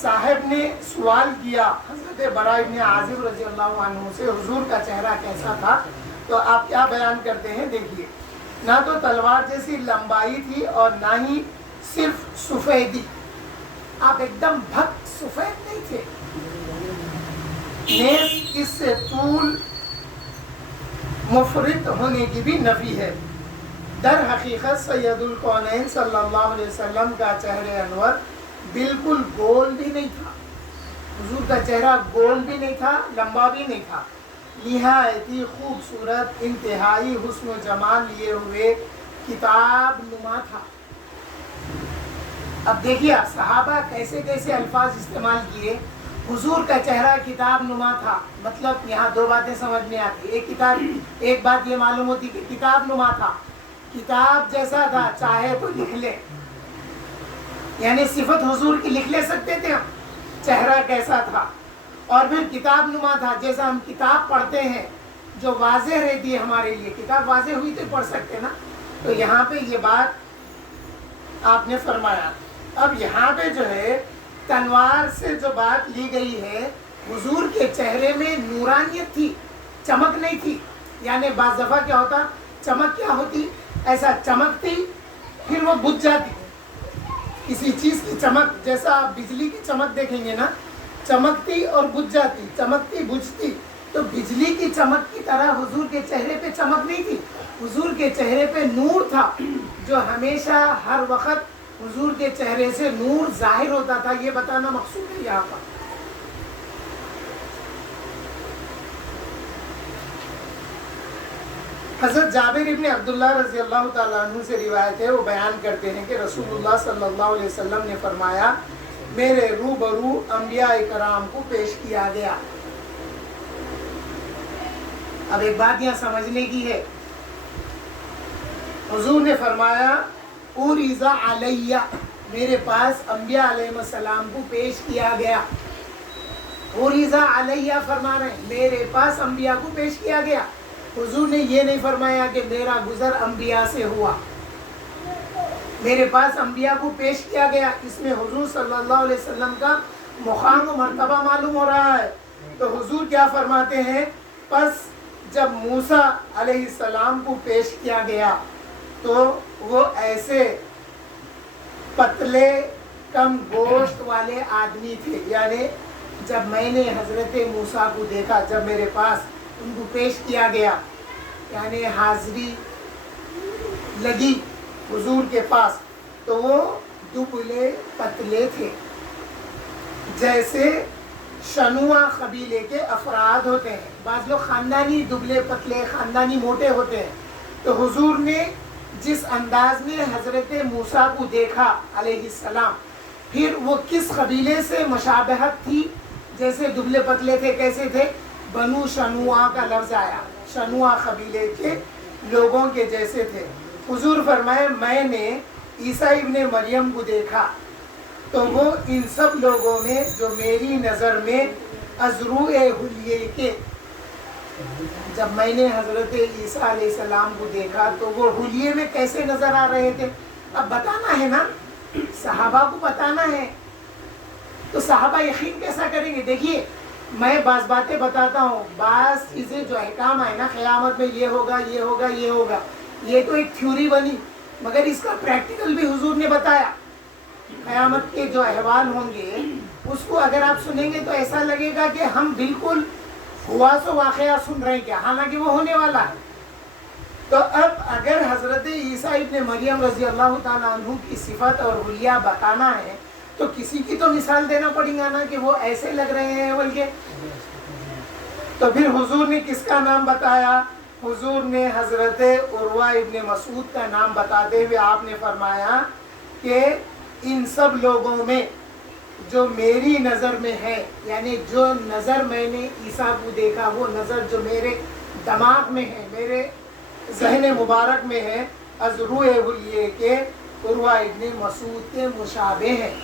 صاحب نے سوال کیا حضرت براء ابن عازب رضی اللہ عنہ سے حضور کا چہرہ کیسا تھا، تو آپ کیا بیان کرتے ہیں دیکھیے. نہ تو تلوار جیسی لمبائی تھی اور نہ ہی صرف سفیدی، آپ ایک دم بھک سفید نہیں تھے. نیز اس سے طول مفرط ہونے کی بھی نفی ہے. در حقیقت سید الکونین صلی اللہ علیہ وسلم کا چہرہ انور بالکل گول بھی نہیں تھا. حضور کا چہرہ گول بھی نہیں تھا، لمبا بھی نہیں تھا، نہایت ہی خوبصورت انتہائی حسن و جمال لیے ہوئے کتاب نما تھا. اب دیکھیے صحابہ کیسے کیسے الفاظ استعمال کیے. حضور کا چہرہ کتاب نما تھا، مطلب یہاں دو باتیں سمجھ میں آتی. ایک بات یہ معلوم ہوتی کہ کتاب نما تھا، کتاب جیسا تھا چاہے تو لکھ لے، یعنی صفت حضور کی لکھ لے سکتے تھے ہم، چہرہ کیسا تھا. اور پھر کتاب نما تھا، جیسا ہم کتاب پڑھتے ہیں جو واضح رہتی ہے ہمارے لیے، کتاب واضح ہوئی تو پڑھ سکتے نا. تو یہاں پہ یہ بات آپ نے فرمایا. اب یہاں پہ جو ہے تلوار سے جو بات لی گئی ہے، حضور کے چہرے میں نورانیت تھی، چمک نہیں تھی. یعنی بعض دفعہ کیا ہوتا، چمک کیا ہوتی، ایسا چمکتی پھر وہ بجھ جاتی. کسی چیز کی چمک، جیسا آپ بجلی کی چمک دیکھیں گے نا، چمکتی اور بجھ جاتی، چمکتی بجھتی، تو بجلی کی چمک کی طرح حضور کے چہرے پہ چمک نہیں تھی، حضور کے چہرے پہ نور تھا، جو ہمیشہ ہر وقت حضور کے چہرے سے نور ظاہر ہوتا تھا. یہ بتانا مقصود ہے یہاں پر. حضرت جابر ابن عبداللہ رضی اللہ تعالیٰ عنہ سے روایت ہے، وہ بیان کرتے ہیں کہ رسول اللہ صلی اللہ علیہ وسلم نے فرمایا میرے روبرو انبیاء کرام کو پیش کیا گیا. اب ایک بات یہاں سمجھنے کی ہے، حضور نے فرمایا اوریزا علیہ، میرے پاس انبیاء علیہ السلام کو پیش کیا گیا. اوریزا علیہ فرما رہے ہیں میرے پاس انبیاء کو پیش کیا گیا. حضور نے یہ نہیں فرمایا کہ میرا گزر انبیاء سے ہوا، میرے پاس انبیاء کو پیش کیا گیا. اس میں حضور صلی اللہ علیہ وسلم کا مقام و مرتبہ معلوم ہو رہا ہے. تو حضور کیا فرماتے ہیں، پس جب موسیٰ علیہ السلام کو پیش کیا گیا تو وہ ایسے پتلے کم گوشت والے آدمی تھے. یعنی جب میں نے حضرت موسیٰ کو دیکھا، جب میرے پاس ان کو پیش کیا گیا، یعنی حاضری لگی حضور کے پاس، تو وہ دبلے پتلے تھے، جیسے شنوع قبیلے کے افراد ہوتے ہیں. بعض لوگ خاندانی دبلے پتلے، خاندانی موٹے ہوتے ہیں. تو حضور نے جس انداز میں حضرت موسیٰ کو دیکھا علیہ السلام، پھر وہ کس قبیلے سے مشابہت تھی، جیسے دبلے پتلے تھے، کیسے تھے، بنو شنوع کا لفظ آیا، شنوع قبیلے کے لوگوں کے جیسے تھے. حضور فرمائے میں نے عیسیٰ ابن مریم کو دیکھا تو وہ ان سب لوگوں میں جو میری نظر میں ازروء حلیے کے، جب میں نے حضرت عیسیٰ علیہ السلام کو دیکھا تو وہ حلیے میں کیسے نظر آ رہے تھے. اب بتانا ہے نا، صحابہ کو بتانا ہے، تو صحابہ یقین کیسا کریں گے. دیکھیے میں بعض باتیں بتاتا ہوں، بعض چیزیں جو احکام آئے نا، قیامت میں یہ ہوگا یہ ہوگا یہ ہوگا، یہ تو ایک تھیوری بنی، مگر اس کا پریکٹیکل بھی حضور نے بتایا. قیامت کے جو احوال ہوں گے اس کو اگر آپ سنیں گے تو ایسا لگے گا کہ ہم بالکل ہوا سو واقعہ سن رہے ہیں کیا، حالانکہ وہ ہونے والا ہے. تو اب اگر حضرت عیسیٰ ابن مریم رضی اللہ تعالیٰ عنہ کی صفت اور حلیہ بتانا ہے تو کسی کی تو مثال دینا پڑے گا نا کہ وہ ایسے لگ رہے ہیں بلکہ. تو پھر حضور نے کس کا نام بتایا، حضور نے حضرت عروہ ابن مسعود کا نام بتاتے ہوئے آپ نے فرمایا کہ ان سب لوگوں میں جو میری نظر میں ہے، یعنی جو نظر میں نے عیسیٰ کو دیکھا، وہ نظر جو میرے دماغ میں ہے، میرے ذہن مبارک میں ہے، ازروء حلیے کے عروہ ابن مسعود کے مشابہ ہیں.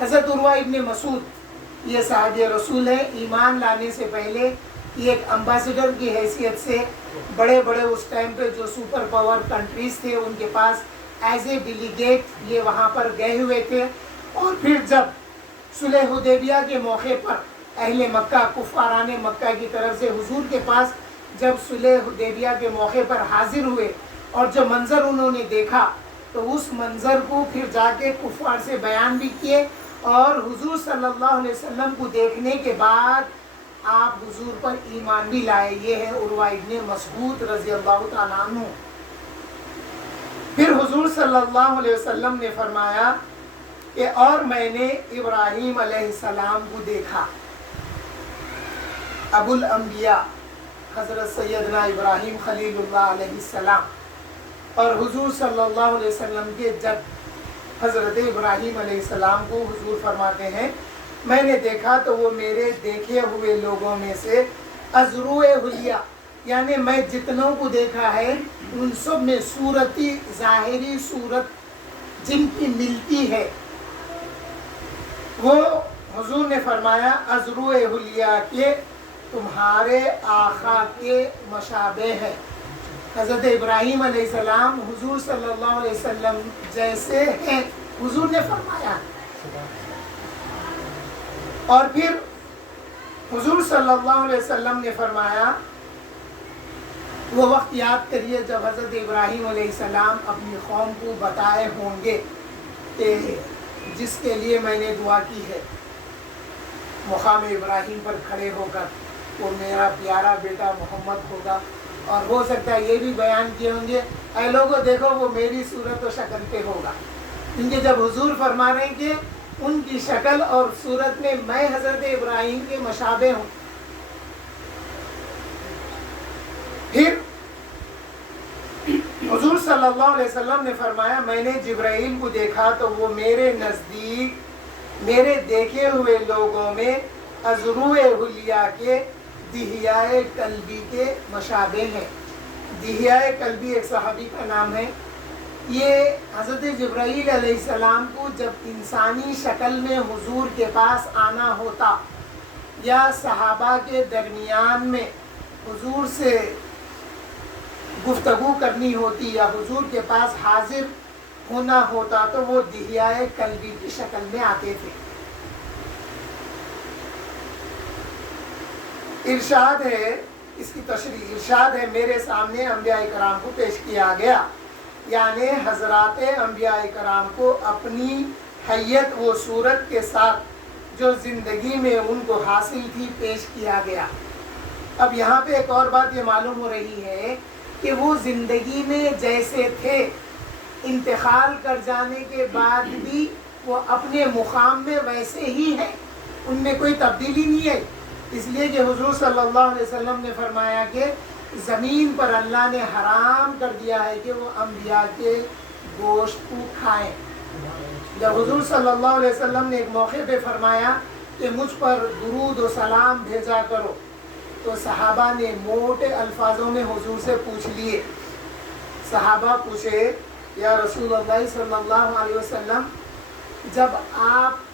حضرت عروہ ابن مسعود یہ صحابی رسول ہے. ایمان لانے سے پہلے یہ ایک امبیسڈر کی حیثیت سے بڑے بڑے اس ٹائم پہ جو سپر پاور کنٹریز تھے ان کے پاس ایز اے ڈیلیگیٹ یہ وہاں پر گئے ہوئے تھے. اور پھر جب صلح حدیبیہ کے موقع پر اہل مکہ، کفاران مکہ کی طرف سے حضور کے پاس جب صلح حدیبیہ کے موقع پر حاضر ہوئے اور جو منظر انہوں نے دیکھا تو اس منظر کو پھر جا کے کفار سے بیان بھی کیے، اور حضور صلی اللہ علیہ وسلم کو دیکھنے کے بعد آپ حضور پر ایمان بھی لائے. یہ ہے عروہ ابن مسعود رضی اللہ تعالیٰ عنہ. پھر حضور صلی اللہ علیہ وسلم نے فرمایا کہ اور میں نے ابراہیم علیہ السلام کو دیکھا، ابو الانبیاء حضرت سیدنا ابراہیم خلیل اللہ علیہ السلام. اور حضور صلی اللہ علیہ وسلم کے جد حضرت ابراہیم علیہ السلام کو حضور فرماتے ہیں میں نے دیکھا تو وہ میرے دیکھے ہوئے لوگوں میں سے ازروء حلیہ، یعنی میں جتنوں کو دیکھا ہے ان سب میں صورتی ظاہری صورت جن کی ملتی ہے، وہ حضور نے فرمایا ازروء حلیہ کے تمہارے آقا کے مشابہ ہے. حضرت ابراہیم علیہ السلام حضور صلی اللہ علیہ وسلم جیسے ہیں، حضور نے فرمایا. اور پھر حضور صلی اللہ علیہ وسلم نے فرمایا وہ وقت یاد کریے جب حضرت ابراہیم علیہ السلام اپنی قوم کو بتائے ہوں گے کہ جس کے لیے میں نے دعا کی ہے مقام ابراہیم پر کھڑے ہو کر، وہ میرا پیارا بیٹا محمد ہوگا۔ اور ہو سکتا ہے یہ بھی بیان کیے ہوں گے، اے لوگوں دیکھو وہ میری صورت و شکل پہ ہوگا، کیونکہ جب حضور فرما رہے ہیں کہ ان کی شکل اور صورت میں میں حضرت ابراہیم کے مشابہ ہوں۔ پھر حضور صلی اللہ علیہ وسلم نے فرمایا میں نے جبرائیل کو دیکھا تو وہ میرے نزدیک میرے دیکھے ہوئے لوگوں میں ازروء حلیہ کے دہیائے قلبی کے مشابہ ہیں۔ دہیائے قلبی ایک صحابی کا نام ہے۔ یہ حضرت جبرائیل علیہ السلام کو جب انسانی شکل میں حضور کے پاس آنا ہوتا یا صحابہ کے درمیان میں حضور سے گفتگو کرنی ہوتی یا حضور کے پاس حاضر ہونا ہوتا تو وہ دہیائے قلبی کی شکل میں آتے تھے۔ ارشاد ہے، اس کی تشریح ارشاد ہے میرے سامنے انبیاء کرام کو پیش کیا گیا، یعنی حضرات انبیاء کرام کو اپنی حیت و صورت کے ساتھ جو زندگی میں ان کو حاصل تھی پیش کیا گیا۔ اب یہاں پہ ایک اور بات یہ معلوم ہو رہی ہے کہ وہ زندگی میں جیسے تھے انتقال کر جانے کے بعد بھی وہ اپنے مقام میں ویسے ہی ہیں، ان میں کوئی تبدیلی نہیں ہے۔ اس لیے کہ حضور صلی اللہ علیہ وسلم نے فرمایا کہ زمین پر اللہ نے حرام کر دیا ہے کہ وہ انبیاء کے گوشت کو کھائیں۔ جب حضور صلی اللہ علیہ وسلم نے ایک موقع پہ فرمایا کہ مجھ پر درود و سلام بھیجا کرو تو صحابہ نے موٹے الفاظوں میں حضور سے پوچھ لیے۔ صحابہ پوچھے یا رسول اللہ صلی اللہ علیہ وسلم، جب آپ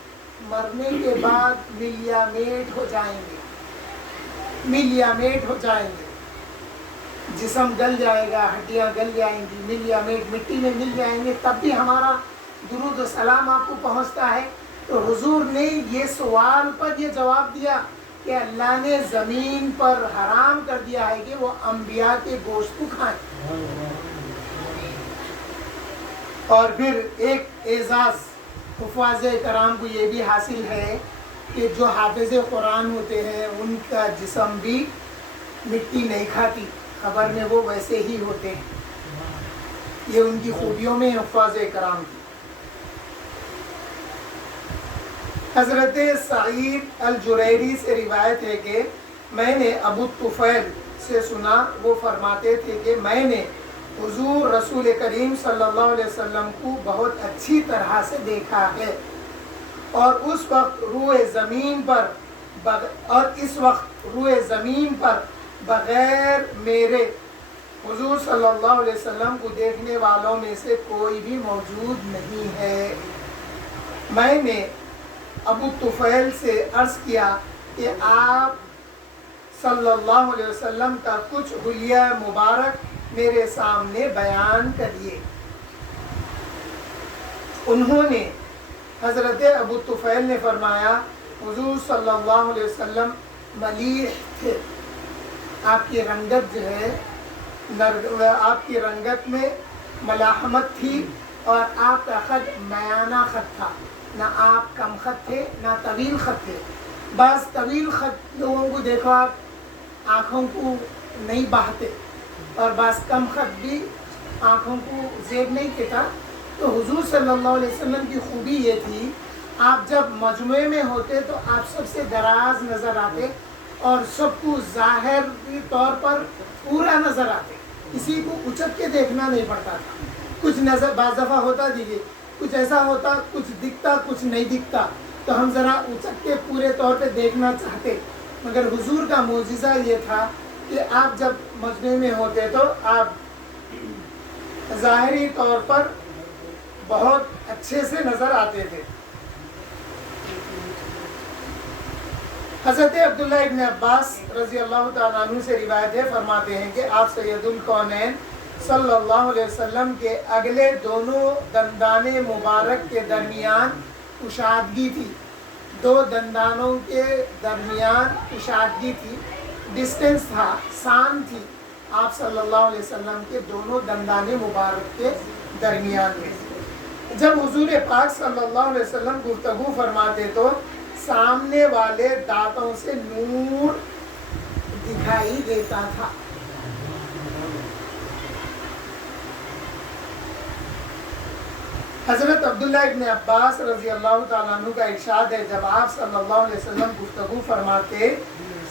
مرنے کے بعد ملیا میٹ ہو جائیں گے، ملیا میٹ ہو جائیں گے، جسم گل جائے گا، ہڈیاں گل جائیں گی، ملیا میٹ مٹی میں مل جائیں گے، تب بھی ہمارا درود و سلام آپ کو پہنچتا ہے؟ تو حضور نے یہ سوال پر یہ جواب دیا کہ اللہ نے زمین پر حرام کر دیا ہے کہ وہ انبیاء کے گوشت کو کھائیں۔ اور پھر ایک اعزاز حفاظ کرام کو یہ بھی حاصل ہے کہ جو حافظ قرآن ہوتے ہیں ان کا جسم بھی مٹی نہیں کھاتی، قبر میں وہ ویسے ہی ہوتے ہیں۔ یہ ان کی خوبیوں میں حفاظ کرام کی۔ حضرت سعید الجریری سے روایت ہے کہ میں نے ابو طفیل سے سنا، وہ فرماتے تھے کہ میں نے حضور رسول کریم صلی اللہ علیہ وسلم کو بہت اچھی طرح سے دیکھا ہے، اور اس وقت روئے زمین پر بغیر میرے حضور صلی اللہ علیہ وسلم کو دیکھنے والوں میں سے کوئی بھی موجود نہیں ہے۔ میں نے ابو طفیل سے عرض کیا کہ آپ صلی اللہ علیہ وسلم کا کچھ حلیہ مبارک میرے سامنے بیان کریے۔ انہوں نے حضرت ابو طفیل نے فرمایا حضور صلی اللہ علیہ وسلم ملیح تھے، آپ کی رنگت جو ہے آپ کی رنگت میں ملاحمت تھی، اور آپ کا خط میانہ خط تھا، نہ آپ کم خط تھے نہ طویل خط تھے۔ بعض طویل خط لوگوں کو دیکھو آپ آنکھوں کو نہیں بہتے، اور بعض کم خط بھی آنکھوں کو زیب نہیں دیتا۔ تو حضور صلی اللہ علیہ وسلم کی خوبی یہ تھی، آپ جب مجموعے میں ہوتے تو آپ سب سے دراز نظر آتے اور سب کو ظاہری طور پر پورا نظر آتے، کسی کو اچک کے دیکھنا نہیں پڑتا تھا۔ کچھ نظر بعض دفعہ ہوتا دیکھیے، کچھ ایسا ہوتا کچھ دکھتا کچھ نہیں دکھتا، تو ہم ذرا اچک کے پورے طور پہ دیکھنا چاہتے، مگر حضور کا معجزہ یہ تھا کہ آپ جب مجمع میں ہوتے تو آپ ظاہری طور پر بہت اچھے سے نظر آتے تھے۔ حضرت عبداللہ ابن عباس رضی اللہ تعالیٰ عنہ سے روایت ہے، فرماتے ہیں کہ آپ سید الکونین صلی اللہ علیہ وسلم کے اگلے دونوں دندان مبارک کے درمیان کشادگی تھی، دو دندانوں کے درمیان کشادگی تھی، ڈسٹنس تھا، سان تھی آپ صلی اللہ علیہ وسلم کے دونوں دندان مبارک کے درمیان میں۔ جب حضور پاک صلی اللہ علیہ وسلم گفتگو فرماتے تو سامنے والے دانتوں سے نور دکھائی دیتا تھا۔ حضرت عبداللہ ابن عباس رضی اللہ تعالیٰ عنہ کا ارشاد ہے، جب آپ صلی اللہ علیہ وسلم گفتگو فرماتے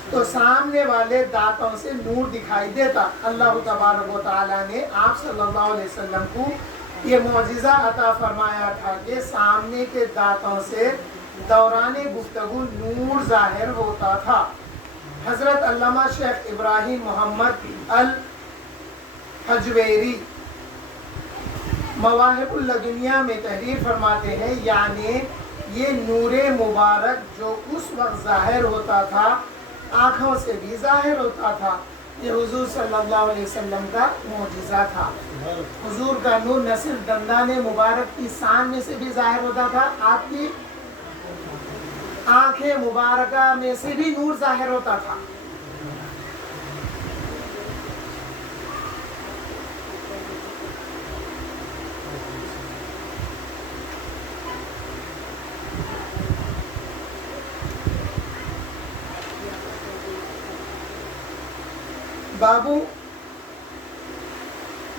تو سامنے والے دانتوں سے نور دکھائی دیتا۔ اللہ تبارک و تعالیٰ نے آپ صلی اللہ علیہ وسلم کو یہ معجزہ عطا فرمایا تھا کہ سامنے کے دانتوں سے دوران گفتگو نور ظاہر ہوتا تھا۔ حضرت علامہ شیخ ابراہیم محمد الحجویری مواہب اللدنیہ میں تحریر فرماتے ہیں، یعنی یہ نور مبارک جو اس وقت ظاہر ہوتا تھا آنکھوں سے بھی ظاہر ہوتا تھا، یہ حضور صلی اللہ علیہ وسلم کا معجزہ تھا۔ حضور کا نور نہ صرف دندان مبارک کی سان میں سے بھی ظاہر ہوتا تھا، آپ کی آنکھیں مبارکہ میں سے بھی نور ظاہر ہوتا تھا۔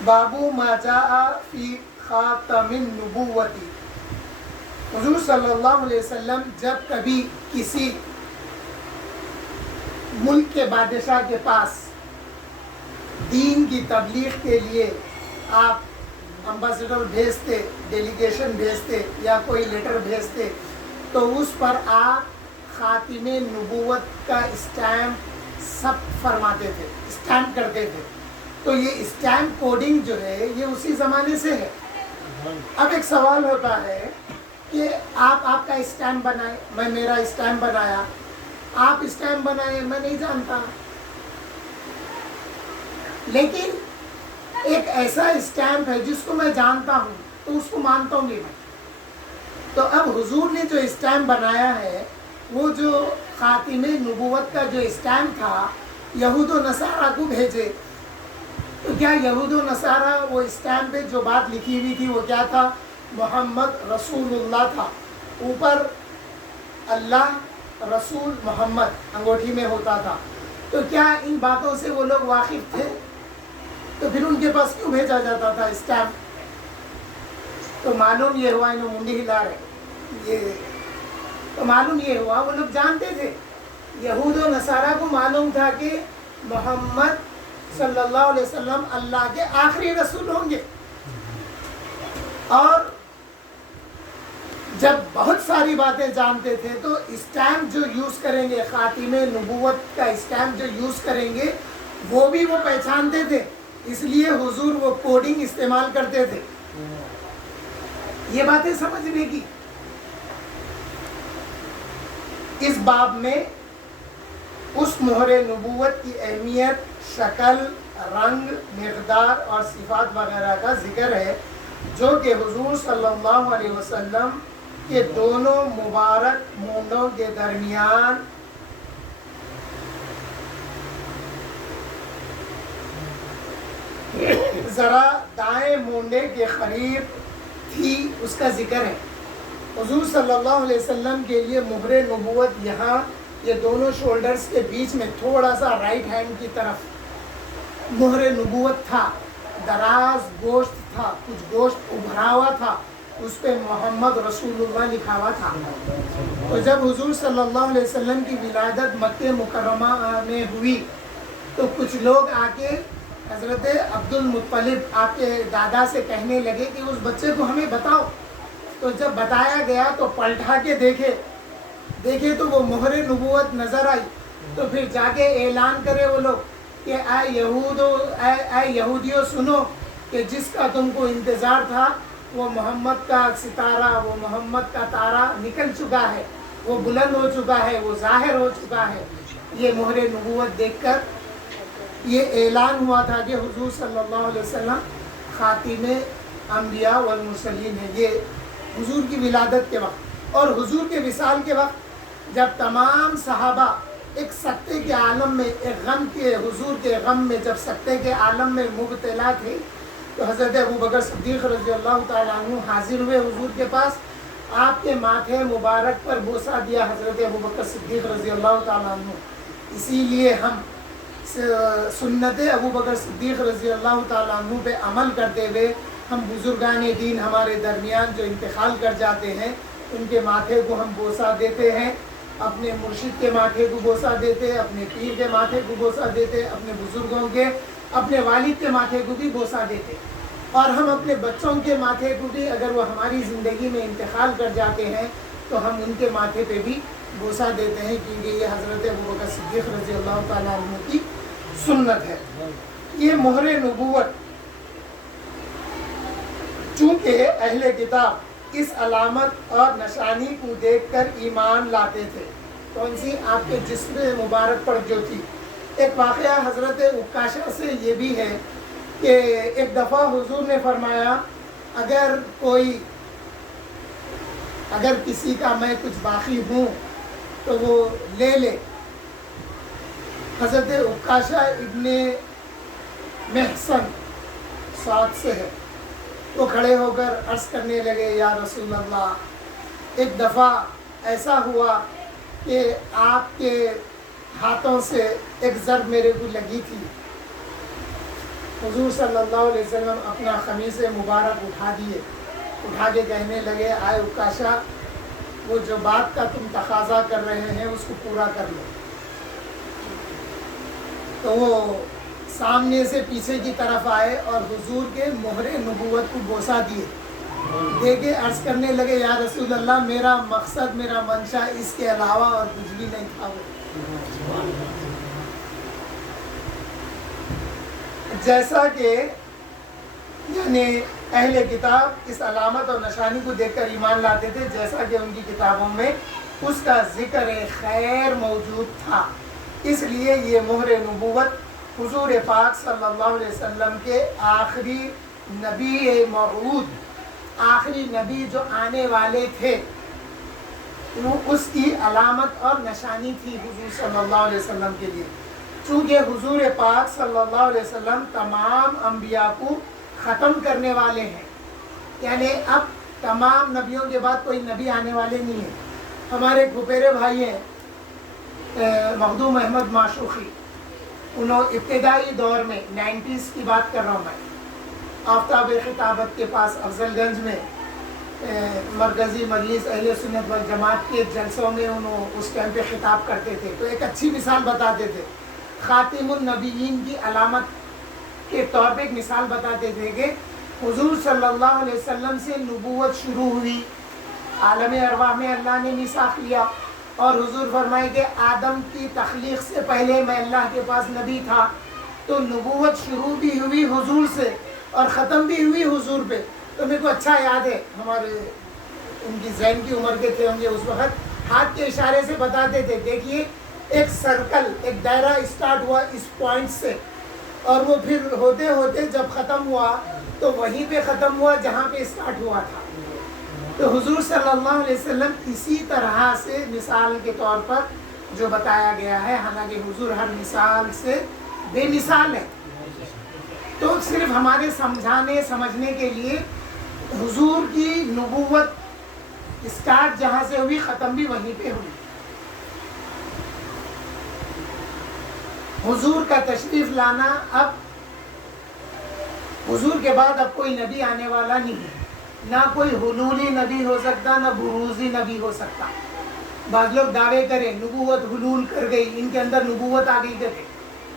بابو ما جاء فی خاتم النبوتی، حضور صلی اللہ علیہ وسلم جب کبھی کسی ملک کے بادشاہ کے پاس دین کی تبلیغ کے لیے آپ امبیسڈر بھیجتے، ڈیلیگیشن بھیجتے یا کوئی لیٹر بھیجتے تو اس پر آپ خاتم نبوت کا اسٹیمپ سب فرماتے تھے، اسٹیمپ کرتے تھے۔ تو یہ اسٹیمپ کوڈنگ جو ہے یہ اسی زمانے سے ہے۔ اب ایک سوال ہوتا ہے کہ آپ کا اسٹیمپ بنائے، میں میرا اسٹیمپ بنایا، آپ اسٹیمپ بنائے، میں نہیں جانتا، لیکن ایک ایسا اسٹیمپ ہے جس کو میں جانتا ہوں تو اس کو مانتا ہوں گی میں۔ تو اب حضور نے جو اسٹیمپ بنایا ہے وہ جو خاتم نبوت کا جو اسٹیمپ تھا یہود و نصارہ کو بھیجے، تو کیا یہود و نصارہ وہ اسٹیمپ پہ جو بات لکھی ہوئی تھی وہ کیا تھا؟ محمد رسول اللہ تھا، اوپر اللہ رسول محمد انگوٹھی میں ہوتا تھا۔ تو کیا ان باتوں سے وہ لوگ واقف تھے؟ تو پھر ان کے پاس کیوں بھیجا جاتا تھا اسٹیمپ؟ تو معلوم یہ ہوا، انہوں منڈی ہلا رہے، تو معلوم یہ ہوا وہ لوگ جانتے تھے، یہود و نصارہ کو معلوم تھا کہ محمد صلی اللہ علیہ وسلم اللہ کے آخری رسول ہوں گے، اور جب بہت ساری باتیں جانتے تھے تو اسٹیمپ جو یوز کریں گے، خاتم نبوت کا اسٹیمپ جو یوز کریں گے وہ بھی وہ پہچانتے تھے، اس لیے حضور وہ کوڈنگ استعمال کرتے تھے۔ یہ باتیں سمجھنے کی۔ اس باب میں اس مہر نبوت کی اہمیت، شکل، رنگ، مقدار اور صفات وغیرہ کا ذکر ہے جو کہ حضور صلی اللہ علیہ وسلم کے دونوں مبارک مونڈوں کے درمیان ذرا دائیں مونڈے کے قریب تھی، اس کا ذکر ہے۔ حضور صلی اللہ علیہ وسلم کے لیے مہر نبوت یہاں یہ دونوں شولڈرز کے بیچ میں تھوڑا سا رائٹ ہینڈ کی طرف مہر نبوت تھا، دراز گوشت تھا، کچھ گوشت ابھرا ہوا تھا، اس پہ محمد رسول اللہ لکھا ہوا تھا۔ تو جب حضور صلی اللہ علیہ وسلم کی ولادت مکہ مکرمہ میں ہوئی تو کچھ لوگ آ کے حضرت عبد المطلب آپ کے دادا سے کہنے لگے کہ اس بچے کو ہمیں بتاؤ۔ تو جب بتایا گیا تو پلٹا کے دیکھے تو وہ مہر نبوت نظر آئی، تو پھر جا کے اعلان کرے وہ لوگ کہ اے یہودیوں سنو کہ جس کا تم کو انتظار تھا وہ محمد کا ستارہ، وہ محمد کا تارہ نکل چکا ہے، وہ بلند ہو چکا ہے، وہ ظاہر ہو چکا ہے۔ یہ مہر نبوت دیکھ کر یہ اعلان ہوا تھا کہ حضور صلی اللہ علیہ وسلم خاتم انبیاء والمرسلین ہے، یہ حضور کی ولادت کے وقت۔ اور حضور کے وصال کے وقت جب تمام صحابہ ایک سکتے کے عالم میں، ایک غم کے، حضور کے غم میں جب سکتے کے عالم میں مبتلا تھے، تو حضرت ابو بکر صدیق رضی اللہ تعالیٰ عنہ حاضر ہوئے حضور کے پاس، آپ کے ماتھے مبارک پر بوسہ دیا حضرت ابو بکر صدیق رضی اللہ تعالیٰ عنہ۔ اسی لیے ہم سنت ابو بکر صدیق رضی اللہ تعالیٰ عنہ پہ عمل کرتے ہوئے ہم بزرگان دین ہمارے درمیان جو انتقال کر جاتے ہیں ان کے ماتھے کو ہم بوسہ دیتے ہیں، اپنے مرشد کے ماتھے کو بوسہ دیتے، اپنے پیر کے ماتھے کو بوسہ دیتے، اپنے بزرگوں کے، اپنے والد کے ماتھے کو بھی بوسہ دیتے، اور ہم اپنے بچوں کے ماتھے کو بھی، اگر وہ ہماری زندگی میں انتقال کر جاتے ہیں تو ہم ان کے ماتھے پہ بھی بوسہ دیتے ہیں، کیونکہ یہ حضرت ابو بکر صدیق رضی اللہ تعالیٰ عنہ کی سنت ہے۔ یہ مہر نبوت، چونکہ اہل کتاب اس علامت اور نشانی کو دیکھ کر ایمان لاتے تھے، کون سی؟ آپ کے جسم مبارک پر جو تھی۔ ایک واقعہ حضرت عکاشہ سے یہ بھی ہے کہ ایک دفعہ حضور نے فرمایا اگر کسی کا میں کچھ باقی ہوں تو وہ لے لے۔ حضرت عکاشہ ابن محصن سعد سے ہے، وہ کھڑے ہو کر عرض کرنے لگے، یا رسول اللہ، ایک دفعہ ایسا ہوا کہ آپ کے ہاتھوں سے ایک ضرب میرے کو لگی تھی۔ حضور صلی اللہ علیہ وسلم اپنا قمیص مبارک اٹھا کے کہنے لگے، آئے عکاشہ، وہ جو بات کا تم تقاضا کر رہے ہیں اس کو پورا کر لو۔ تو وہ سامنے سے پیچھے کی طرف آئے اور حضور کے مہر نبوت کو بوسہ دے کے عرض کرنے لگے، یا رسول اللہ، میرا مقصد، میرا منشا اس کے علاوہ اور کچھ بھی نہیں تھا۔ جیسا کہ یعنی اہل کتاب اس علامت اور نشانی کو دیکھ کر ایمان لاتے تھے، جیسا کہ ان کی کتابوں میں اس کا ذکر خیر موجود تھا، اس لیے یہ مہر نبوت حضور پاک صلی اللہ علیہ وسلم کے آخری نبی موعود، آخری نبی جو آنے والے تھے، وہ اس کی علامت اور نشانی تھی حضور صلی اللہ علیہ وسلم کے لیے۔ چونکہ حضور پاک صلی اللہ علیہ وسلم تمام انبیاء کو ختم کرنے والے ہیں، یعنی اب تمام نبیوں کے بعد کوئی نبی آنے والے نہیں ہیں۔ ہمارے پھپھیرے بھائی ہیں مخدوم احمد معشوقی، انہوں ابتدائی دور میں 90s کی بات کر رہا ہوں میں، آفتاب خطابت کے پاس افضل گنج میں مرکزی مجلس اہل سنت والجماعت کے جلسوں میں انہوں اس ٹائم پہ خطاب کرتے تھے، تو ایک اچھی مثال بتاتے تھے، خاتم النبیین کی علامت کے طور پہ ایک مثال بتاتے تھے کہ حضور صلی اللہ علیہ وسلم سے نبوت شروع ہوئی، عالم ارواح میں اللہ نے میثاق لیا، اور حضور فرمائے کہ آدم کی تخلیق سے پہلے میں اللہ کے پاس نبی تھا، تو نبوت شروع بھی ہوئی حضور سے اور ختم بھی ہوئی حضور پہ۔ تو میرے کو اچھا یاد ہے، ہمارے ان کی ذہن کی عمر کے تھے ہوں گے اس وقت، ہاتھ کے اشارے سے بتاتے تھے، دیکھیے ایک سرکل، ایک دائرہ اسٹارٹ ہوا اس پوائنٹ سے، اور وہ پھر ہوتے ہوتے جب ختم ہوا تو وہیں پہ ختم ہوا جہاں پہ اسٹارٹ ہوا تھا۔ تو حضور صلی اللہ علیہ وسلم اسی طرح سے مثال کے طور پر جو بتایا گیا ہے، حالانکہ حضور ہر مثال سے بے مثال ہے، تو صرف ہمارے سمجھنے کے لیے حضور کی نبوت اسٹارٹ جہاں سے ہوئی ختم بھی وہیں پہ ہوئی۔ حضور کا تشریف لانا، اب حضور کے بعد اب کوئی نبی آنے والا نہیں ہے، نہ کوئی حلولی نبی ہو سکتا، نہ بروزی نبی ہو سکتا۔ بعض لوگ دعوے کریں نبوت حلول کر گئی، ان کے اندر نبوت آ گئی، کہ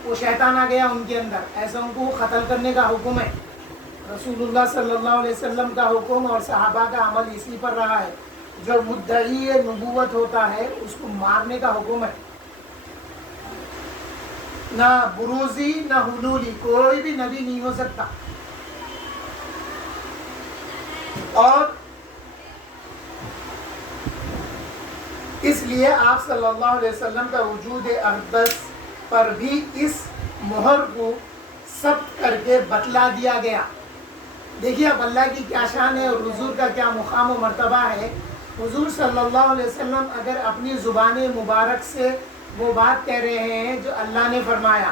وہ شیطان آ گیا ان کے اندر، ایسا ان کو قتل کرنے کا حکم ہے۔ رسول اللہ صلی اللہ علیہ وسلم کا حکم اور صحابہ کا عمل اسی پر رہا ہے، جو مدعی نبوت ہوتا ہے اس کو مارنے کا حکم ہے۔ نہ بروزی نہ حلولی، کوئی بھی نبی نہیں ہو سکتا۔ اور اس لیے آپ صلی اللہ علیہ وسلم کا وجود اقدس پر بھی اس مہر کو ثبت کر کے بتلا دیا گیا۔ دیکھیے اب اللہ کی کیا شان ہے اور حضور کا کیا مقام و مرتبہ ہے۔ حضور صلی اللہ علیہ وسلم اگر اپنی زبان مبارک سے وہ بات کہہ رہے ہیں جو اللہ نے فرمایا،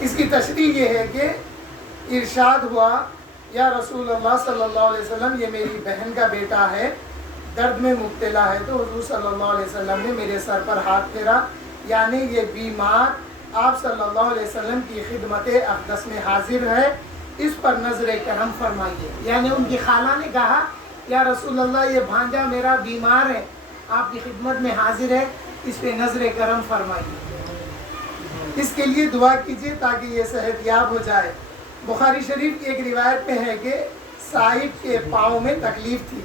اس کی تشریح یہ ہے کہ ارشاد ہوا یا رسول اللہ صلی اللہ علیہ وسلم یہ میری بہن کا بیٹا ہے، درد میں مبتلا ہے، تو حضور صلی اللہ علیہ وسلم نے میرے سر پر ہاتھ پھیرا، یعنی یہ بیمار آپ صلی اللہ علیہ وسلم کی خدمت اقدس میں حاضر ہے، اس پر نظر کرم فرمائیے۔ یعنی ان کی خالہ نے کہا یا رسول اللہ یہ بھانجا میرا بیمار ہے، آپ کی خدمت میں حاضر ہے، اس پہ نظر کرم فرمائیے، اس کے لیے دعا کیجیے تاکہ یہ صحت یاب ہو جائے۔ بخاری شریف کی ایک روایت میں ہے کہ صاحب کے پاؤں میں تکلیف تھی،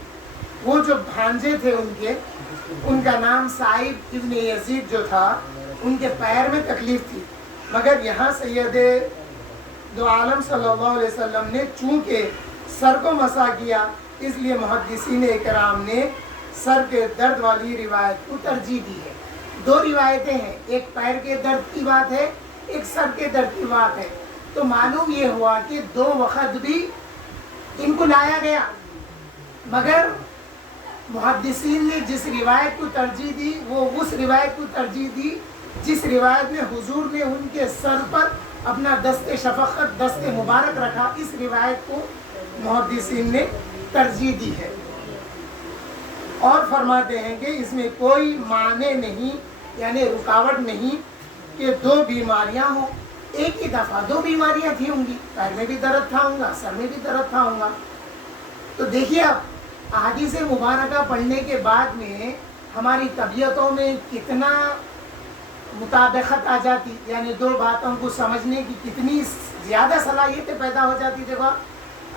وہ جو بھانجے تھے ان کا نام صاحب ابن یزید جو تھا، ان کے پیر میں تکلیف تھی، مگر یہاں سید دو عالم صلی اللہ علیہ وسلم نے چونکہ سر کو مسح کیا، اس لیے محدثین اکرام نے سر کے درد والی روایت کو ترجیح دی ہے۔ دو روایتیں ہیں، ایک پیر کے درد کی بات ہے، ایک سر کے درد کی بات ہے، تو معلوم یہ ہوا کہ دو وقت بھی ان کو لایا گیا، مگر محدثین نے جس روایت کو ترجیح دی وہ اس روایت کو ترجیح دی جس روایت میں حضور نے ان کے سر پر اپنا دست شفقت، دست مبارک رکھا، اس روایت کو محدثین نے ترجیح دی ہے، اور فرماتے ہیں کہ اس میں کوئی معنی نہیں، یعنی رکاوٹ نہیں کہ دو بیماریاں ہوں، ایک ہی دفعہ دو بیماریاں تھی ہوں گی، پیر میں بھی درد تھا ہوں گا، سر میں بھی درد تھا ہوں گا۔ تو دیکھیے اب احادیث مبارکہ پڑھنے کے بعد میں ہماری طبیعتوں میں کتنا مطابقت آ جاتی، یعنی دو باتوں کو سمجھنے کی کتنی زیادہ صلاحیتیں پیدا ہو جاتی۔ دیکھو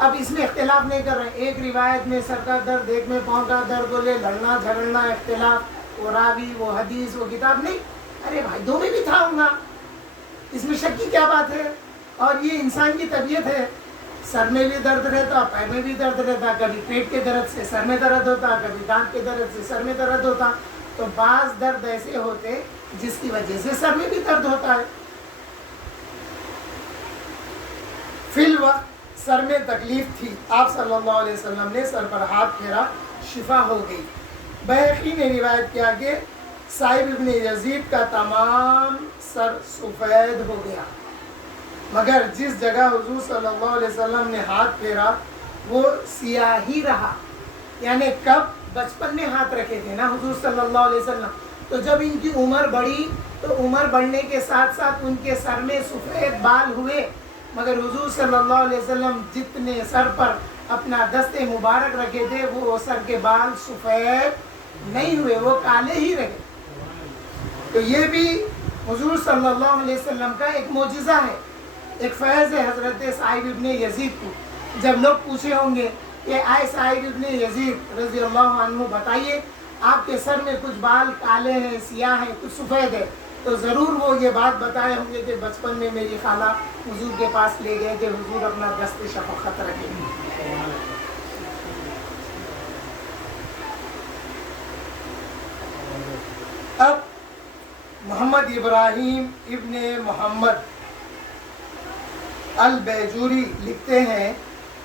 اب اس میں اختلاف نہیں کر رہے ہیں، ایک روایت میں سر کا درد، ایک میں پاؤں کا درد، بولے لڑنا جھگڑنا اختلاف، وہ راوی وہ حدیث وہ کتاب نہیں، ارے بھائی دو میں بھی تھا ہوں گا، اس میں شک کی کیا بات ہے؟ اور یہ انسان کی طبیعت ہے، سر میں بھی درد رہتا، پیر میں بھی درد رہتا، کبھی پیٹ کے درد سے سر میں درد ہوتا، کبھی دانت کے درد سے سر میں درد ہوتا، تو بعض درد ایسے ہوتے جس کی وجہ سے سر میں بھی درد ہوتا ہے۔ فی الوقت سر میں تکلیف تھی، آپ صلی اللہ علیہ وسلم نے سر پر ہاتھ پھیرا، شفا ہو گئی۔ بیہقی نے روایت کیا کہ صاحب ابن یزید کا تمام سر سفید ہو گیا، مگر جس جگہ حضور صلی اللہ علیہ وسلم نے ہاتھ پھیرا وہ سیاہ ہی رہا، یعنی کب بچپن میں ہاتھ رکھے تھے نا حضور صلی اللہ علیہ وسلم، تو جب ان کی عمر بڑھی تو عمر بڑھنے کے ساتھ ساتھ ان کے سر میں سفید بال ہوئے، مگر حضور صلی اللہ علیہ وسلم جتنے سر پر اپنا دست مبارک رکھے تھے وہ سر کے بال سفید نہیں ہوئے، وہ کالے ہی رہے۔ تو یہ بھی حضور صلی اللہ علیہ وسلم کا ایک معجزہ ہے، ایک فیض ہے حضرت صاحب ابن یزید کو۔ جب لوگ پوچھے ہوں گے کہ آئے صاحب ابن یزید رضی اللہ عنہ بتائیے آپ کے سر میں کچھ بال کالے ہیں، سیاہ ہیں، کچھ سفید ہے، تو ضرور وہ یہ بات بتائے ہوں گے کہ بچپن میں میری خالہ حضور کے پاس لے گئے تھے، حضور اپنا دست شفقت رکھے۔ اب محمد ابراہیم ابن محمد البیجوری لکھتے ہیں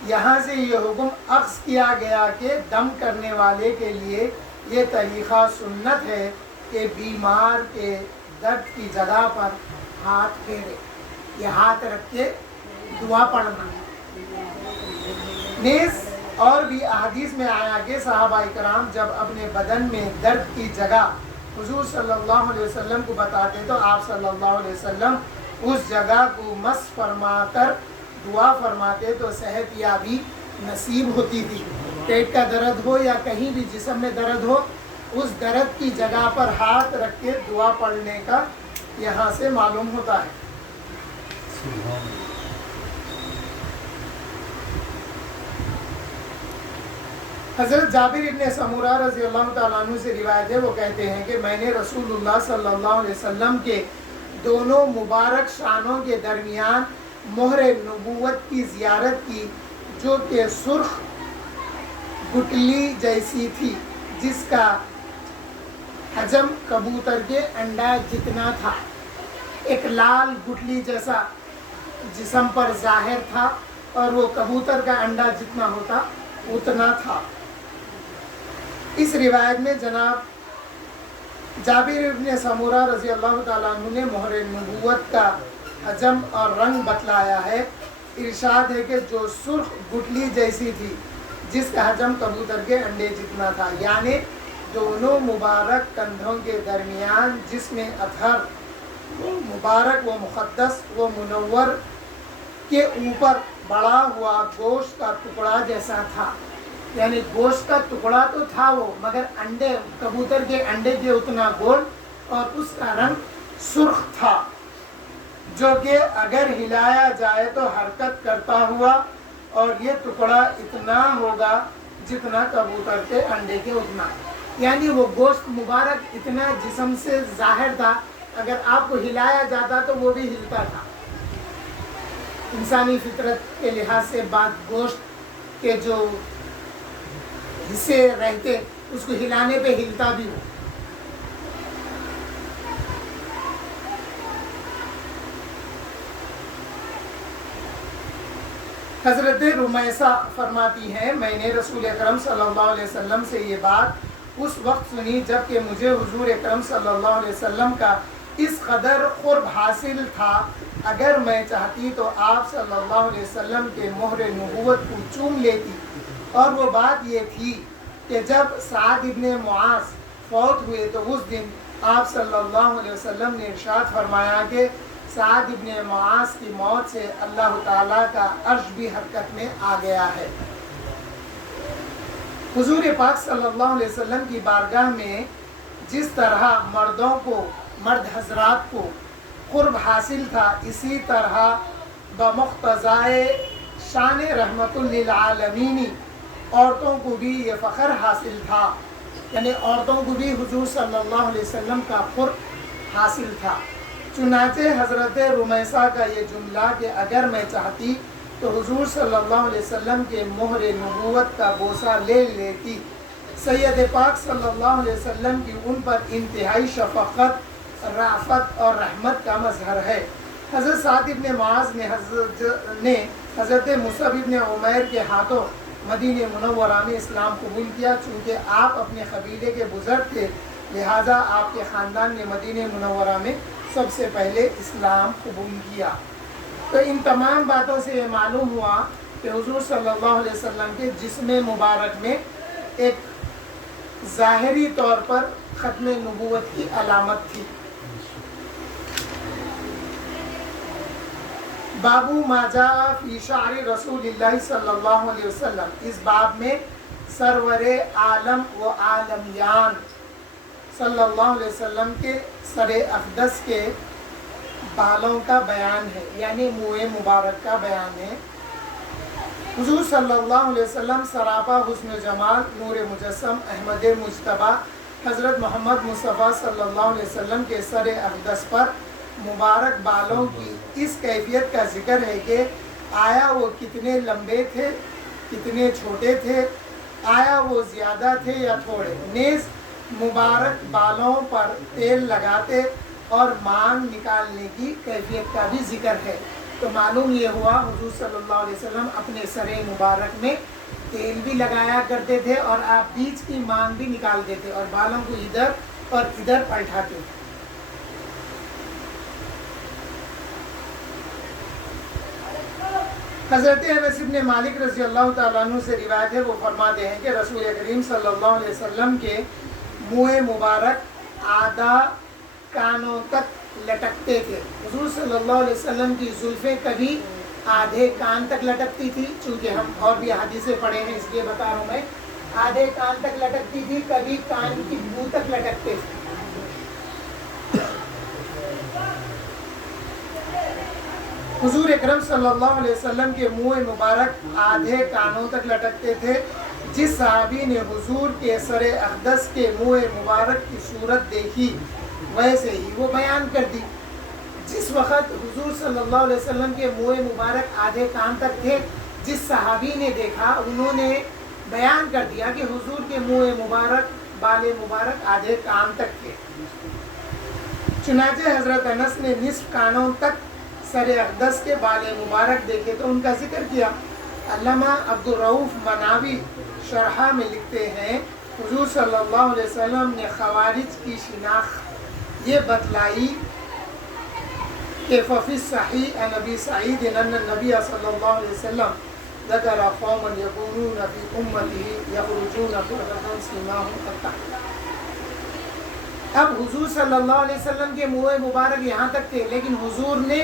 یہاں سے یہ حکم اخذ کیا گیا کہ دم کرنے والے کے لیے یہ طریقہ سنت ہے کہ بیمار کے درد کی جگہ پر ہاتھ پھیرے، یہ ہاتھ رکھ کے دعا پڑھنا۔ نیز اور بھی احادیث میں آیا کہ صحابہ کرام جب اپنے بدن میں درد کی جگہ حضور صلی اللہ علیہ وسلم کو بتاتے تو آپ صلی اللہ علیہ وسلم اس جگہ کو مس فرما کر دعا فرماتے تو صحت یابی نصیب ہوتی تھی۔ پیٹ کا درد ہو یا کہیں بھی جسم میں درد ہو، اس درد کی جگہ پر ہاتھ رکھ کے دعا پڑھنے کا یہاں سے معلوم ہوتا ہے۔ حضرت جابر ابن سمورہ رضی اللہ تعالیٰ عنہ سے روایت ہے، وہ کہتے ہیں کہ میں نے رسول اللہ صلی اللہ علیہ وسلم کے دونوں مبارک شانوں کے درمیان مہر نبوت کی زیارت کی جو کہ سرخ گٹلی جیسی تھی، جس کا حجم کبوتر کے انڈا جتنا تھا، ایک لال گٹلی جیسا جسم پر ظاہر تھا اور وہ کبوتر کا انڈا جتنا ہوتا اتنا تھا۔ اس روایت میں جناب جابر ابن سمورہ رضی اللہ تعالیٰ عنہ نے مہر نبوت کا حجم اور رنگ بتلایا ہے۔ ارشاد ہے کہ جو سرخ گٹلی جیسی تھی جس کا حجم کبوتر کے انڈے جتنا تھا، یعنی دونوں مبارک کندھوں کے درمیان جس میں اطہر مبارک و مقدس و منور کے اوپر بڑا ہوا گوشت کا ٹکڑا جیسا تھا، یعنی گوشت کا ٹکڑا تو تھا وہ، مگر انڈے کبوتر کے انڈے کے اتنا گول اور اس کا رنگ سرخ تھا، جو کہ اگر ہلایا جائے تو حرکت کرتا ہوا، اور یہ ٹکڑا اتنا ہوگا جتنا کبوتر کے انڈے کے اتنا، یعنی وہ گوشت مبارک اتنا جسم سے ظاہر تھا، اگر آپ کو ہلایا جاتا تو وہ بھی ہلتا تھا۔ انسانی فطرت کے لحاظ سے بعض گوشت کے جو حصے رہتے اس کو ہلانے پہ ہلتا بھی ہو۔ حضرت رمیسہ فرماتی ہیں میں نے رسول اکرم صلی اللہ علیہ وسلم سے یہ بات اس وقت سنی جب کہ مجھے حضور اکرم صلی اللہ علیہ وسلم کا اس قدر قرب حاصل تھا، اگر میں چاہتی تو آپ صلی اللہ علیہ وسلم کے مہر نبوت کو چوم لیتی، اور وہ بات یہ تھی کہ جب سعد ابن معاذ فوت ہوئے تو اس دن آپ صلی اللہ علیہ وسلم نے ارشاد فرمایا کہ سعد ابن معاذ کی موت سے اللہ تعالیٰ کا عرش بھی حرکت میں آ گیا ہے۔ حضور پاک صلی اللہ علیہ وسلم کی بارگاہ میں جس طرح مردوں کو، مرد حضرات کو قرب حاصل تھا، اسی طرح بمقتضائے شان رحمت للعالمین عورتوں کو بھی یہ فخر حاصل تھا، یعنی عورتوں کو بھی حضور صلی اللہ علیہ وسلم کا قرب حاصل تھا۔ چنانچہ حضرت رمیسہ کا یہ جملہ کہ اگر میں چاہتی تو حضور صلی اللہ علیہ وسلم کے مہر نبوت کا بوسہ لے لیتی، سید پاک صلی اللہ علیہ وسلم کی ان پر انتہائی شفقت، رافت اور رحمت کا مظہر ہے۔ حضرت سعد ابن معاذ نے حضرت مصعب ابن عمیر کے ہاتھوں مدینہ منورہ میں اسلام قبول کیا، چونکہ آپ اپنے قبیلے کے بزرگ تھے، لہٰذا آپ کے خاندان نے مدینہ منورہ میں سب سے پہلے اسلام قبول کیا۔ تو ان تمام باتوں سے یہ معلوم ہوا کہ حضور صلی اللہ علیہ وسلم کے جسم مبارک میں ایک ظاہری طور پر ختم نبوت کی علامت تھی۔ بابو ما جاء فی شعر رسول اللہ صلی اللہ علیہ وسلم، اس باب میں سرور عالم و عالمیان صلی اللہ علیہ وسلم کے سر اقدس کے بالوں کا بیان ہے، یعنی منہ مبارک کا بیان ہے۔ حضور صلی اللہ علیہ وسلم سراپا حسن و جمال، نور مجسم، احمد مجتبیٰ حضرت محمد مصطفیٰ صلی اللہ علیہ وسلم کے سر اقدس پر مبارک بالوں کی اس کیفیت کا ذکر ہے کہ آیا وہ کتنے لمبے تھے، کتنے چھوٹے تھے، آیا وہ زیادہ تھے یا تھوڑے، نیز مبارک بالوں پر تیل لگاتے اور مانگ نکالنے کی کیفیت کا بھی ذکر ہے۔ تو معلوم یہ ہوا حضور صلی اللہ علیہ وسلم اپنے سر مبارک میں تیل بھی لگایا کرتے تھے اور آپ بیچ کی مانگ بھی نکالتے تھے اور بالوں کو ادھر اور ادھر پلٹاتے تھے۔ حضرت انس بن مالک رضی اللہ تعالیٰ عنہ سے روایت ہے، وہ فرماتے ہیں کہ رسول کریم صلی اللہ علیہ وسلم کے منہ مبارک آدھا کانوں تک لٹکتے تھے۔ حضور صلی اللہ علیہ وسلم کی زلفیں کبھی آدھے کان تک لٹکتی تھی، چونکہ ہم اور بھی حدیثیں پڑھے ہیں اس لیے بتا رہا ہوں میں، آدھے کان تک لٹکتی تھی، کبھی کان کی بو تک لٹکتے تھے۔ حضور اکرم صلی اللہ علیہ وسلم کے منہ مبارک آدھے کانوں تک لٹکتے تھے۔ جس صحابی نے حضور کے سر اقدس کے منہ مبارک کی صورت دیکھی ویسے ہی وہ بیان کر دی۔ جس وقت حضور صلی اللہ علیہ وسلم کے منہ مبارک آدھے کان تک تھے، جس صحابی نے دیکھا انہوں نے بیان کر دیا کہ حضور کے منہ مبارک، بال مبارک آدھے کان تک تھے۔ چنانچہ حضرت انس نے نصف کانوں تک سر اقدس کے بال مبارک دیکھے تو ان کا ذکر کیا۔ علامہ عبدالرؤف مناوی شرحہ میں لکھتے ہیں، حضور صلی اللہ علیہ وسلم نے خوارج کی شناخت یہ بتلائی کہ ففی الصحیح عن ابی سعید ان النبی صلی اللہ علیہ وسلم ذکر قوما یکونون فی امته یخرجون فرقا سیماہم التحیہ. اب حضور صلی اللہ علیہ وسلم کے منہ مبارک یہاں تک تھے، لیکن حضور نے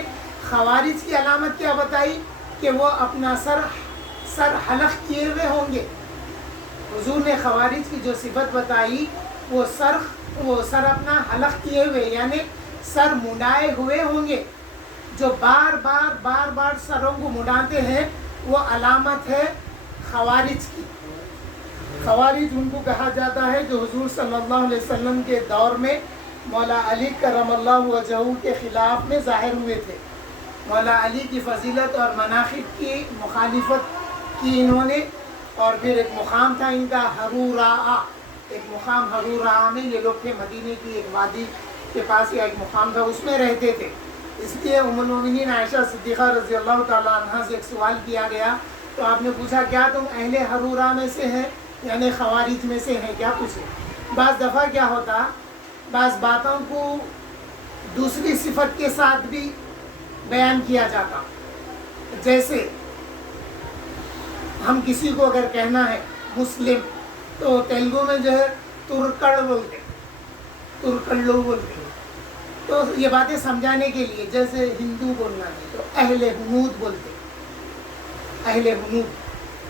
خوارج کی علامت کیا بتائی کہ وہ اپنا سر حلق کیے ہوئے ہوں گے. حضور نے خوارج کی جو صفت بتائی وہ سر اپنا حلق کیے ہوئے یعنی سر منڈائے ہوئے ہوں گے. جو بار بار سروں کو منڈاتے ہیں وہ علامت ہے خوارج کی. خوارج ان کو کہا جاتا ہے جو حضور صلی اللہ علیہ وسلم کے دور میں مولا علی کرم اللہ وجہہ کے خلاف میں ظاہر ہوئے تھے. مولا علی کی فضیلت اور مناقب کی مخالفت کی انہوں نے، اور پھر ایک مقام تھا ان کا حروراء، ایک مقام حروراء میں، یہ لوگ تھے مدینے کی ایک وادی کے پاس یا ایک مقام تھا، اس میں رہتے تھے. اس لیے ام المومنین عائشہ صدیقہ رضی اللہ تعالیٰ عنہ سے ایک سوال کیا گیا تو آپ نے پوچھا کیا تم اہل حروراء میں سے ہیں یعنی خوارج میں سے ہیں کیا؟ پوچھے. بعض دفعہ کیا ہوتا، بعض باتوں کو دوسری صفت کے ساتھ بھی بیان کیا جاتا. جیسے ہم کسی کو اگر کہنا ہے مسلم تو تیلگو میں جو ہے ترکڑ بولتے، ترکڑلو بولتے. تو یہ باتیں سمجھانے کے لیے، جیسے ہندو بولنا ہے تو اہل حنود بولتے، اہل حنود.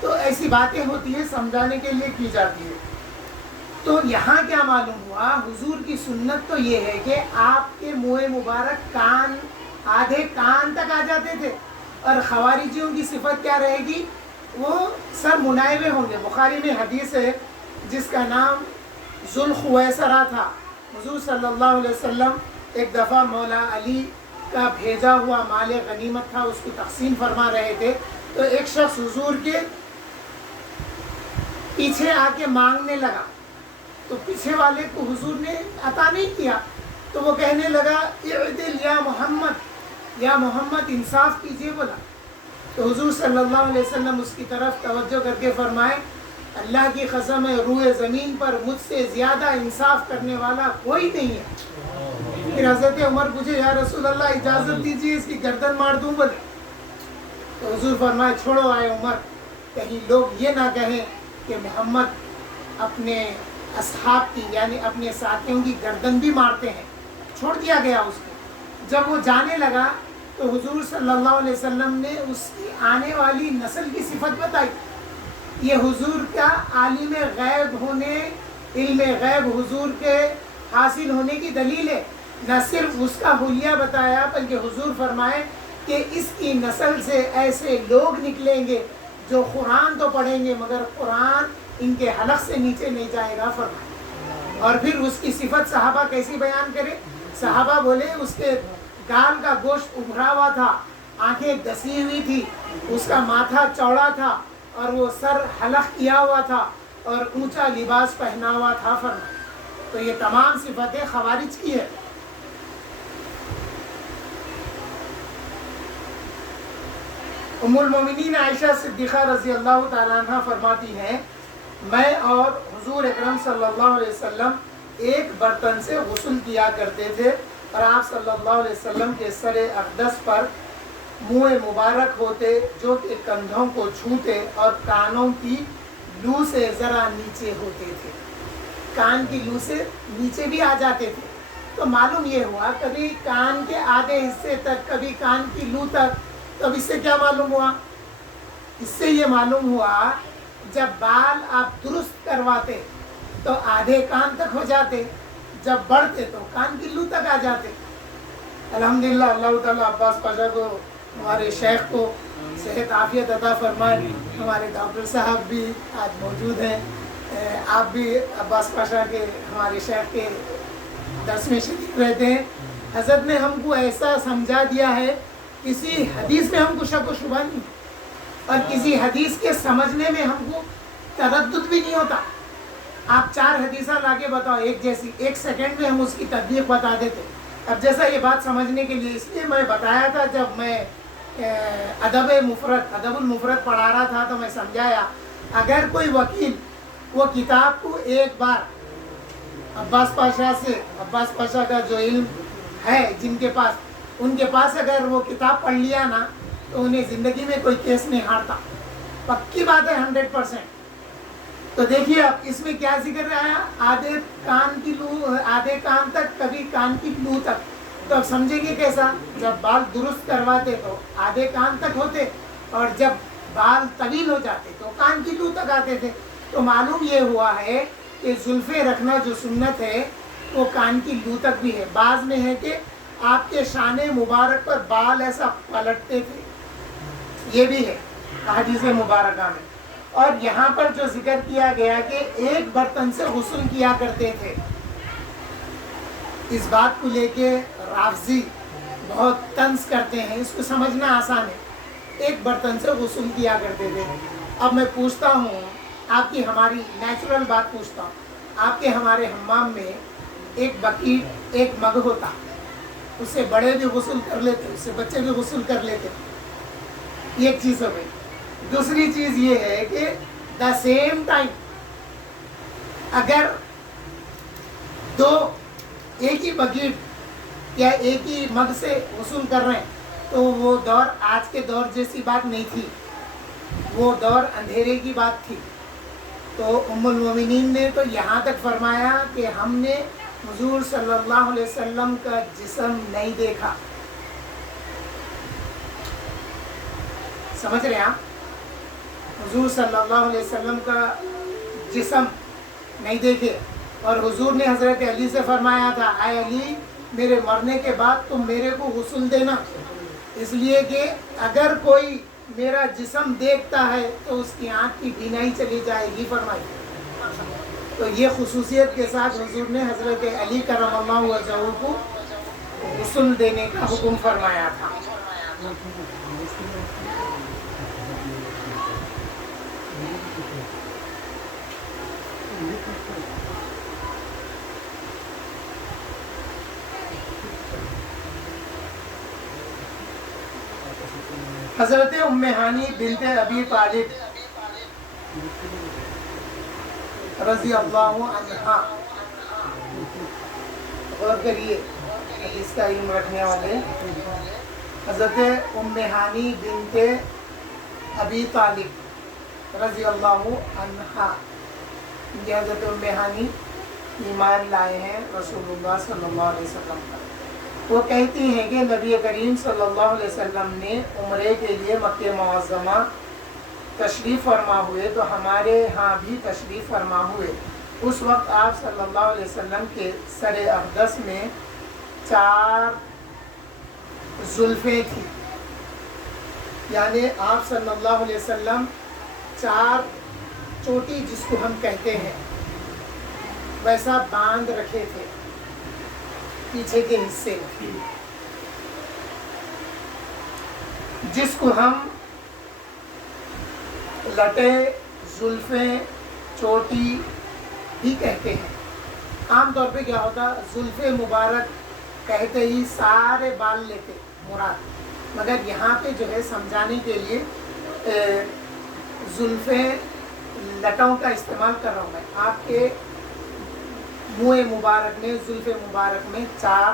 تو ایسی باتیں ہوتی ہیں سمجھانے کے لیے کی جاتی ہے. تو یہاں کیا معلوم ہوا، حضور کی سنت تو یہ ہے کہ آپ کے منہ مبارک کان آدھے کان تک آ جاتے تھے، اور خوارجیوں کی صفت کیا رہے گی، وہ سر منائے ہوئے ہوں گے. بخاری میں حدیث ہے جس کا نام ذوالخویسرہ تھا. حضور صلی اللہ علیہ وسلم ایک دفعہ مولا علی کا بھیجا ہوا مال غنیمت تھا، اس کی تقسیم فرما رہے تھے. تو ایک شخص حضور کے پیچھے آ کے مانگنے لگا، تو پیچھے والے کو حضور نے عطا نہیں کیا. تو وہ کہنے لگا اعدل یا محمد، یا محمد انصاف کیجیے بولا. تو حضور صلی اللہ علیہ وسلم اس کی طرف توجہ کر کے فرمائے اللہ کی قسم ہے روئے زمین پر مجھ سے زیادہ انصاف کرنے والا کوئی نہیں ہے. پھر حضرت عمر پوچھے یا رسول اللہ اجازت دیجیے اس کی گردن مار دوں بولے. تو حضور فرمائے چھوڑو آئے عمر، کہیں لوگ یہ نہ کہیں کہ محمد اپنے اصحاب کی یعنی اپنے ساتھیوں کی گردن بھی مارتے ہیں. چھوڑ دیا گیا اس کو. جب وہ جانے لگا تو حضور صلی اللہ علیہ وسلم نے اس کی آنے والی نسل کی صفت بتائی. یہ حضور کا عالم غیب ہونے، علم غیب حضور کے حاصل ہونے کی دلیل ہے. نہ صرف اس کا حلیہ بتایا بلکہ حضور فرمائے کہ اس کی نسل سے ایسے لوگ نکلیں گے جو قرآن تو پڑھیں گے مگر قرآن ان کے حلق سے نیچے نہیں جائے گا فرمائے. اور پھر اس کی صفت صحابہ کیسی بیان کرے. صحابہ بولے اس کے گال کا گوشت ابھرا ہوا تھا، آنکھیں دسی ہوئی تھی، اس کا ماتھا چوڑا تھا، اور وہ سر حلق کیا ہوا تھا، اور اونچا لباس پہنا ہوا تھا فرمائے. تو یہ تمام صفتیں خوارج کی ہے. ام المومنین عائشہ صدیقہ رضی اللہ تعالیٰ عنہ فرماتی ہیں میں اور حضور اکرم صلی اللہ علیہ وسلم ایک برتن سے غسل کیا کرتے تھے، اور آپ صلی اللہ علیہ وسلم کے سر اقدس پر منہ مبارک ہوتے جو کہ کندھوں کو چھوتے اور کانوں کی لو سے ذرا نیچے ہوتے تھے. کان کی لو سے نیچے بھی آ جاتے تھے. تو معلوم یہ ہوا کبھی کان کے آدھے حصے تک، کبھی کان کی لو تک. تو اب اس سے کیا معلوم ہوا، اس سے یہ معلوم ہوا جب بال آپ درست کرواتے تو آدھے کان تک ہو جاتے، جب بڑھتے تو کان کی لو تک آ جاتے. الحمدللہ اللہ تعالیٰ عباس پاشا کو، ہمارے شیخ کو صحت عافیت عطا فرمائے. ہمارے ڈاکٹر صاحب بھی آج موجود ہیں، آپ بھی عباس پاشا کے ہمارے شیخ کے درس میں شریک رہتے ہیں. حضرت نے ہم کو ایسا سمجھا دیا ہے، کسی حدیث میں ہم کو شک و شبہ نہیں، اور کسی حدیث کے سمجھنے میں ہم کو تردد بھی نہیں ہوتا. آپ 4 حدیثہ لا کے بتاؤ ایک جیسی، 1 سیکنڈ میں ہم اس کی تطبیق بتا دیتے. اب جیسا یہ بات سمجھنے کے لیے اس لیے میں بتایا تھا، جب میں ادب المفرد پڑھا رہا تھا تو میں سمجھایا اگر کوئی وکیل وہ کتاب کو ایک بار عباس پاشا کا جو علم ہے جن کے پاس، ان کے پاس اگر وہ کتاب پڑھ لیا نا تو انہیں زندگی میں کوئی کیس نہیں ہارتا، پکی بات ہے 100%۔ تو دیکھیے اب اس میں کیا ذکر آیا، آدھے کان تک، کبھی کان کی لو تک۔ تو اب سمجھیں گے کیسا، جب بال درست کرواتے تو آدھے کان تک ہوتے، اور جب بال طویل ہو جاتے تو کان کی لو تک آتے تھے۔ تو معلوم یہ ہوا ہے کہ زلفیں رکھنا جو سنت ہے وہ کان کی لو تک بھی ہے۔ بعض میں ہے کہ آپ کے شان مبارک پر بال ایسا پلٹتے تھے، یہ بھی ہے احادیث مبارکہ میں۔ اور یہاں پر جو ذکر کیا گیا کہ ایک برتن سے غسل کیا کرتے تھے، اس بات کو لے کے رافضی بہت طنز کرتے ہیں، اس کو سمجھنا آسان ہے، ایک برتن سے غسل کیا کرتے تھے۔ اب میں پوچھتا ہوں، آپ کی ہماری نیچرل بات پوچھتا ہوں، آپ کے ہمارے حمام میں ایک بکیٹ، ایک مگ ہوتا، اس سے بڑے بھی غسل کر لیتے، اس سے بچے بھی غسل کر لیتے، یہ ایک چیز ہو گئی۔ دوسری چیز یہ ہے کہ دا سیم ٹائم اگر دو ایک ہی بکیٹ یا ایک ہی مگ سے غسل کر رہے ہیں تو وہ دور آج کے دور جیسی بات نہیں تھی، وہ دور اندھیرے کی بات تھی۔ تو ام المومنین نے تو یہاں تک فرمایا کہ ہم نے حضور صلی اللہ علیہ وسلم کا جسم نہیں دیکھا، سمجھ رہے ہیں آپ، حضور صلی اللہ علیہ وسلم کا جسم نہیں دیکھے۔ اور حضور نے حضرت علی سے فرمایا تھا، اے علی میرے مرنے کے بعد تم میرے کو غسل دینا، اس لیے کہ اگر کوئی میرا جسم دیکھتا ہے تو اس کی آنکھ کی بینائی چلی جائے گی، فرمائی۔ تو یہ خصوصیت کے ساتھ حضور نے حضرت علی کرم اللہ وجہہ کو غسل دینے کا حکم فرمایا تھا۔ حضرت ام ہانی بنت ابی طالب رضی اللہ عنہا، غور کریے اس کا علم رکھنے والے، حضرت ام ہانی بنت ابی طالب رضی اللہ عنہا، یہ حضرت ام ہانی ایمان لائے ہیں رسول اللہ صلی اللہ علیہ وسلم پر۔ وہ کہتی ہیں کہ نبی کریم صلی اللہ علیہ وسلم نے عمرے کے لیے مکہ معظمہ تشریف فرما ہوئے تو ہمارے ہاں بھی تشریف فرما ہوئے۔ اس وقت آپ صلی اللہ علیہ وسلم کے سر اقدس میں 4 زلفیں تھیں، یعنی آپ صلی اللہ علیہ وسلم 4 چوٹی جس کو ہم کہتے ہیں ویسا باندھ رکھے تھے پیچھے کے حصے میں، جس کو ہم لٹے، زلفیں، چوٹی بھی کہتے ہیں۔ عام طور پہ کیا ہوتا، زلف مبارک کہتے ہی سارے بال لیتے مراد، مگر یہاں پہ جو ہے سمجھانے کے لیے زلفیں لٹوں کا استعمال کر رہا ہوں میں۔ آپ کے منہ مبارک میں، زلف مبارک میں 4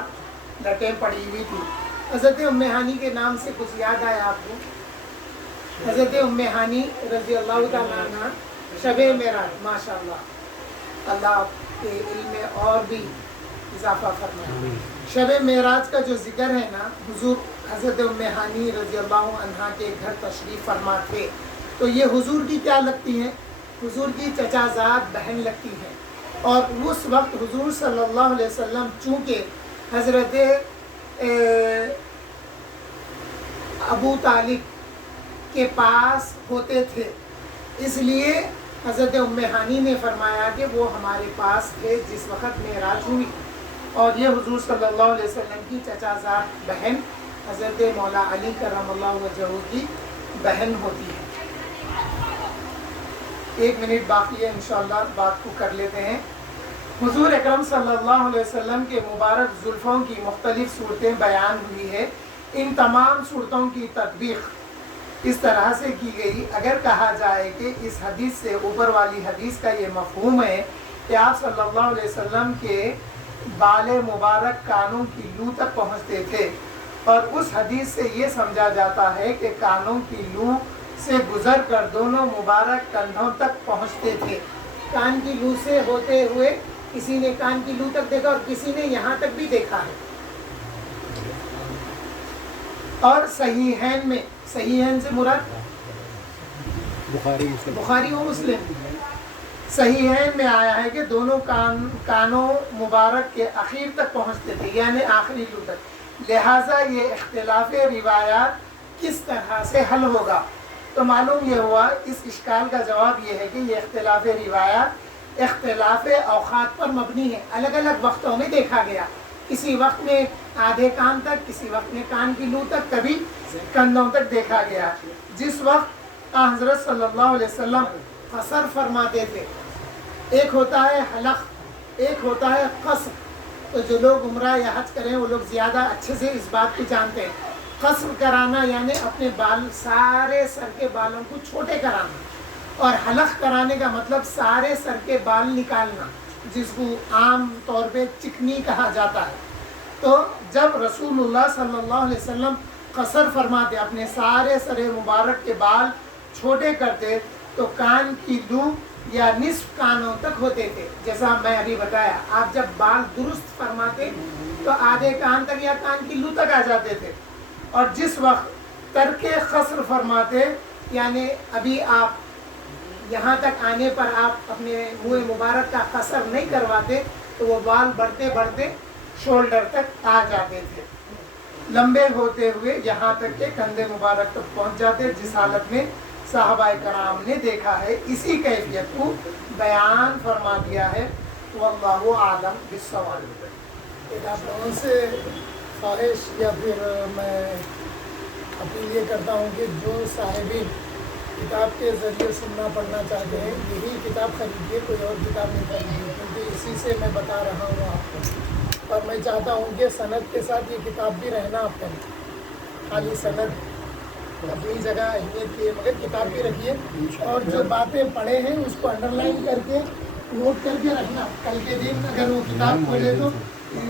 لٹیں پڑی ہوئی تھی۔ حضرت ام ہانی کے نام سے کچھ یاد آیا آپ کو؟ حضرت ام ہانی رضی اللہ تعالیٰ عنہ شب معراج، ماشاء اللہ، اللہ آپ کے علم میں اور بھی اضافہ فرمائے۔ شب معراج کا جو ذکر ہے نا، حضور حضرت ام ہانی رضی اللہ عنہ کے گھر تشریف فرما تھے، تو یہ حضور کی کیا لگتی ہیں؟ حضور کی چچا زاد بہن لگتی ہیں۔ اور اس وقت حضور صلی اللہ علیہ وسلم چونکہ حضرت ابو طالب کے پاس ہوتے تھے، اس لیے حضرت ام ہانی نے فرمایا کہ وہ ہمارے پاس تھے جس وقت معراج ہوئی، اور یہ حضور صلی اللہ علیہ وسلم کی چچا زاد بہن حضرت مولا علی کرم اللہ وجہہ کی بہن ہوتی ہے۔ 1 منٹ باقی ہے، انشاءاللہ بات کو کر لیتے ہیں۔ حضور اکرم صلی اللہ علیہ وسلم کے مبارک زلفوں کی مختلف صورتیں بیان ہوئی ہے۔ ان تمام صورتوں کی تطبیق اس طرح سے کی گئی، اگر کہا جائے کہ اس حدیث سے، اوپر والی حدیث کا یہ مفہوم ہے کہ آپ صلی اللہ علیہ وسلم کے بال مبارک کانوں کی لو تک پہنچتے تھے، اور اس حدیث سے یہ سمجھا جاتا ہے کہ کانوں کی لو سے گزر کر دونوں مبارک کندھوں تک پہنچتے تھے. کان کی لو سے ہوتے ہوئے کسی نے کان کی لو تک دیکھا اور کسی نے یہاں تک بھی دیکھا ہے. اور صحیحین میں، صحیحین سے مراد بخاری و مسلم، صحیحین میں آیا ہے کہ دونوں کانوں مبارک کے اخیر تک پہنچتے تھے، یعنی آخری لو تک. لہٰذا یہ اختلاف روایات کس طرح سے حل ہوگا؟ تو معلوم یہ ہوا، اس اشکال کا جواب یہ ہے کہ یہ اختلاف روایات اختلاف اوقات پر مبنی ہے. الگ الگ وقتوں میں دیکھا گیا، کسی وقت میں آدھے کان تک، کسی وقت میں کان کی لو تک، کبھی کندھوں تک دیکھا گیا. جس وقت حضرت صلی اللہ علیہ وسلم قصر فرماتے تھے، ایک ہوتا ہے حلق، ایک ہوتا ہے قصر. تو جو لوگ عمرہ یا حج کریں وہ لوگ زیادہ اچھے سے اس بات کو جانتے ہیں. قصر کرانا یعنی اپنے بال، سارے سر کے بالوں کو چھوٹے کرانا، اور حلق کرانے کا مطلب سارے سر کے بال نکالنا، جس کو عام طور پہ چکنی کہا جاتا ہے. تو جب رسول اللہ صلی اللہ علیہ وسلم قصر فرماتے، اپنے سارے سر مبارک کے بال چھوٹے کرتے، تو کان کی لو یا نصف کانوں تک ہوتے تھے. جیسا میں ابھی بتایا، آپ جب بال درست فرماتے تو آدھے کان تک یا کان کی لو تک آ جاتے تھے. اور جس وقت ترک قصر فرماتے، یعنی ابھی آپ یہاں تک آنے پر آپ اپنے منہ مبارک کا قصر نہیں کرواتے، تو وہ بال بڑھتے بڑھتے شولڈر تک آ جاتے تھے، لمبے ہوتے ہوئے یہاں تک کہ کندھے مبارک تک پہنچ جاتے، جس حالت میں صحابہ کرام نے دیکھا ہے. اسی کیفیت کو بیان فرما دیا ہے. واللہ اعلم بالصواب. آپ لوگوں سے خواہش یا پھر میں اپیل یہ کرتا ہوں کہ جو صاحبین کتاب کے ذریعے سننا پڑھنا چاہتے ہیں، یہی کتاب خریدیے، کوئی اور کتاب نہیں خریدیے، کیونکہ اسی سے میں بتا رہا ہوں آپ کو. اور میں چاہتا ہوں کہ سند کے ساتھ یہ کتاب بھی رہنا آپ کا، خالی سند اپنی جگہ اہمیت کی ہے، مگر کتاب بھی رکھیے، اور جو باتیں پڑھے ہیں اس کو انڈر لائن کر کے نوٹ کر کے رکھنا. کل کے دن اگر وہ کتاب کھولے تو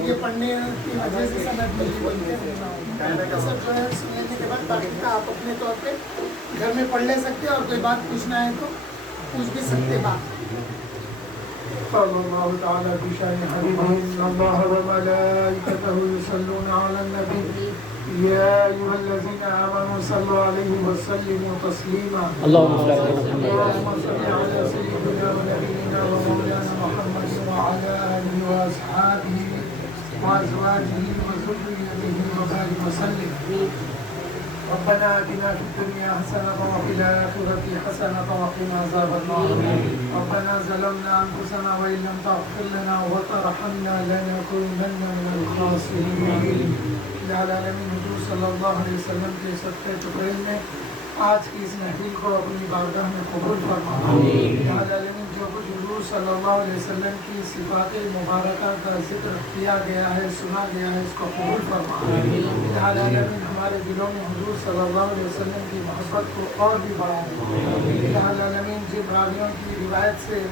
یہ پڑھنے کی وجہ سے سند ملی بولتے ہیں. سب جو ہے سن لینے کے بعد باقی کا آپ اپنے طور پہ گھر میں پڑھ لے سکتے، اور کوئی بات پوچھنا ہے تو پوچھ بھی سکتے. بات قال الله تعالى في شأن حبيبه إن الله وملائكته يصلون على النبي يا أيها الذين آمنوا صلوا عليه وسلموا تسليما. اللهم صل على سيدنا ونبينا ومولانا محمد وعلى آله وأصحابه وأزواجه وذريته وبارك وسلم. ربنا آتنا في الدنيا حسنة وفي الآخرة حسنة وقنا عذاب النار. ربنا ظلمنا أنفسنا وإن لم تغفر لنا وترحمنا لنكونن من الخاسرين. العالمین حضور صلی اللہ علیہ وسلم کے صدقے ٹکرے میں آج کی اس محفل کو اپنی بارگاہ میں قبول فرما. العالمین جو کچھ حضور صلی اللہ علیہ وسلم کی صفات مبارکہ کا ذکر کیا گیا ہے، سنا گیا ہے، اس کو قبول فرما. العالمین ہمارے دلوں میں حضور صلی اللہ علیہ وسلم کی محبت کو اور بھی بڑھا. العالمین جن راویوں کی روایت سے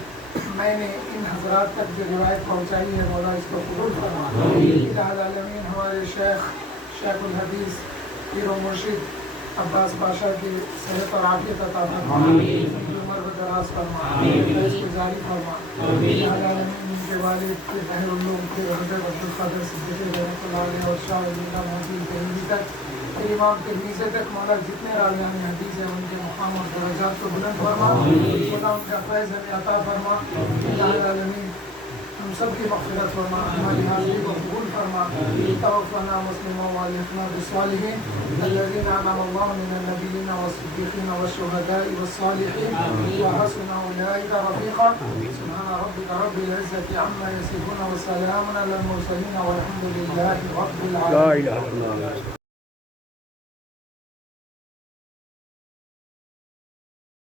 میں نے ان حضرات تک جو روایت پہنچائی ہے، مولا اس کو قبول فرما. العالمین ہمارے شیخ الحدیث پیر و مرشد عباس بادشاہ کی صحت اور عافیت عطا فرما، عمر کو دراز فرما، فیض کو جاری فرما. العالمین ان کے والد کے بہر العلوم کے حضرت عبدالقادر صدیقی رحمۃ اللہ علیہ اور شاہ ولی اللہ محمد ترمذی تک، پھر امام ترمذی تک، مولا جتنے راویان حدیث ہیں ان کے مقام اور درجات کو بلند فرما، مولا ان کا فیض ہمیں عطا فرما. العالمین ہم سب کی مغفرت فرما، ہماری حاضری کو قبول فرما. توفنا مسلما والحقنا بالصالحین الذین انعم اللہ من النبیین والصدیقین والشہداء والصالحین وحسن اولئک رفیقا. سبحان ربک رب العزة عما یصفون وسلام علی المرسلین والحمد للہ رب العالمین.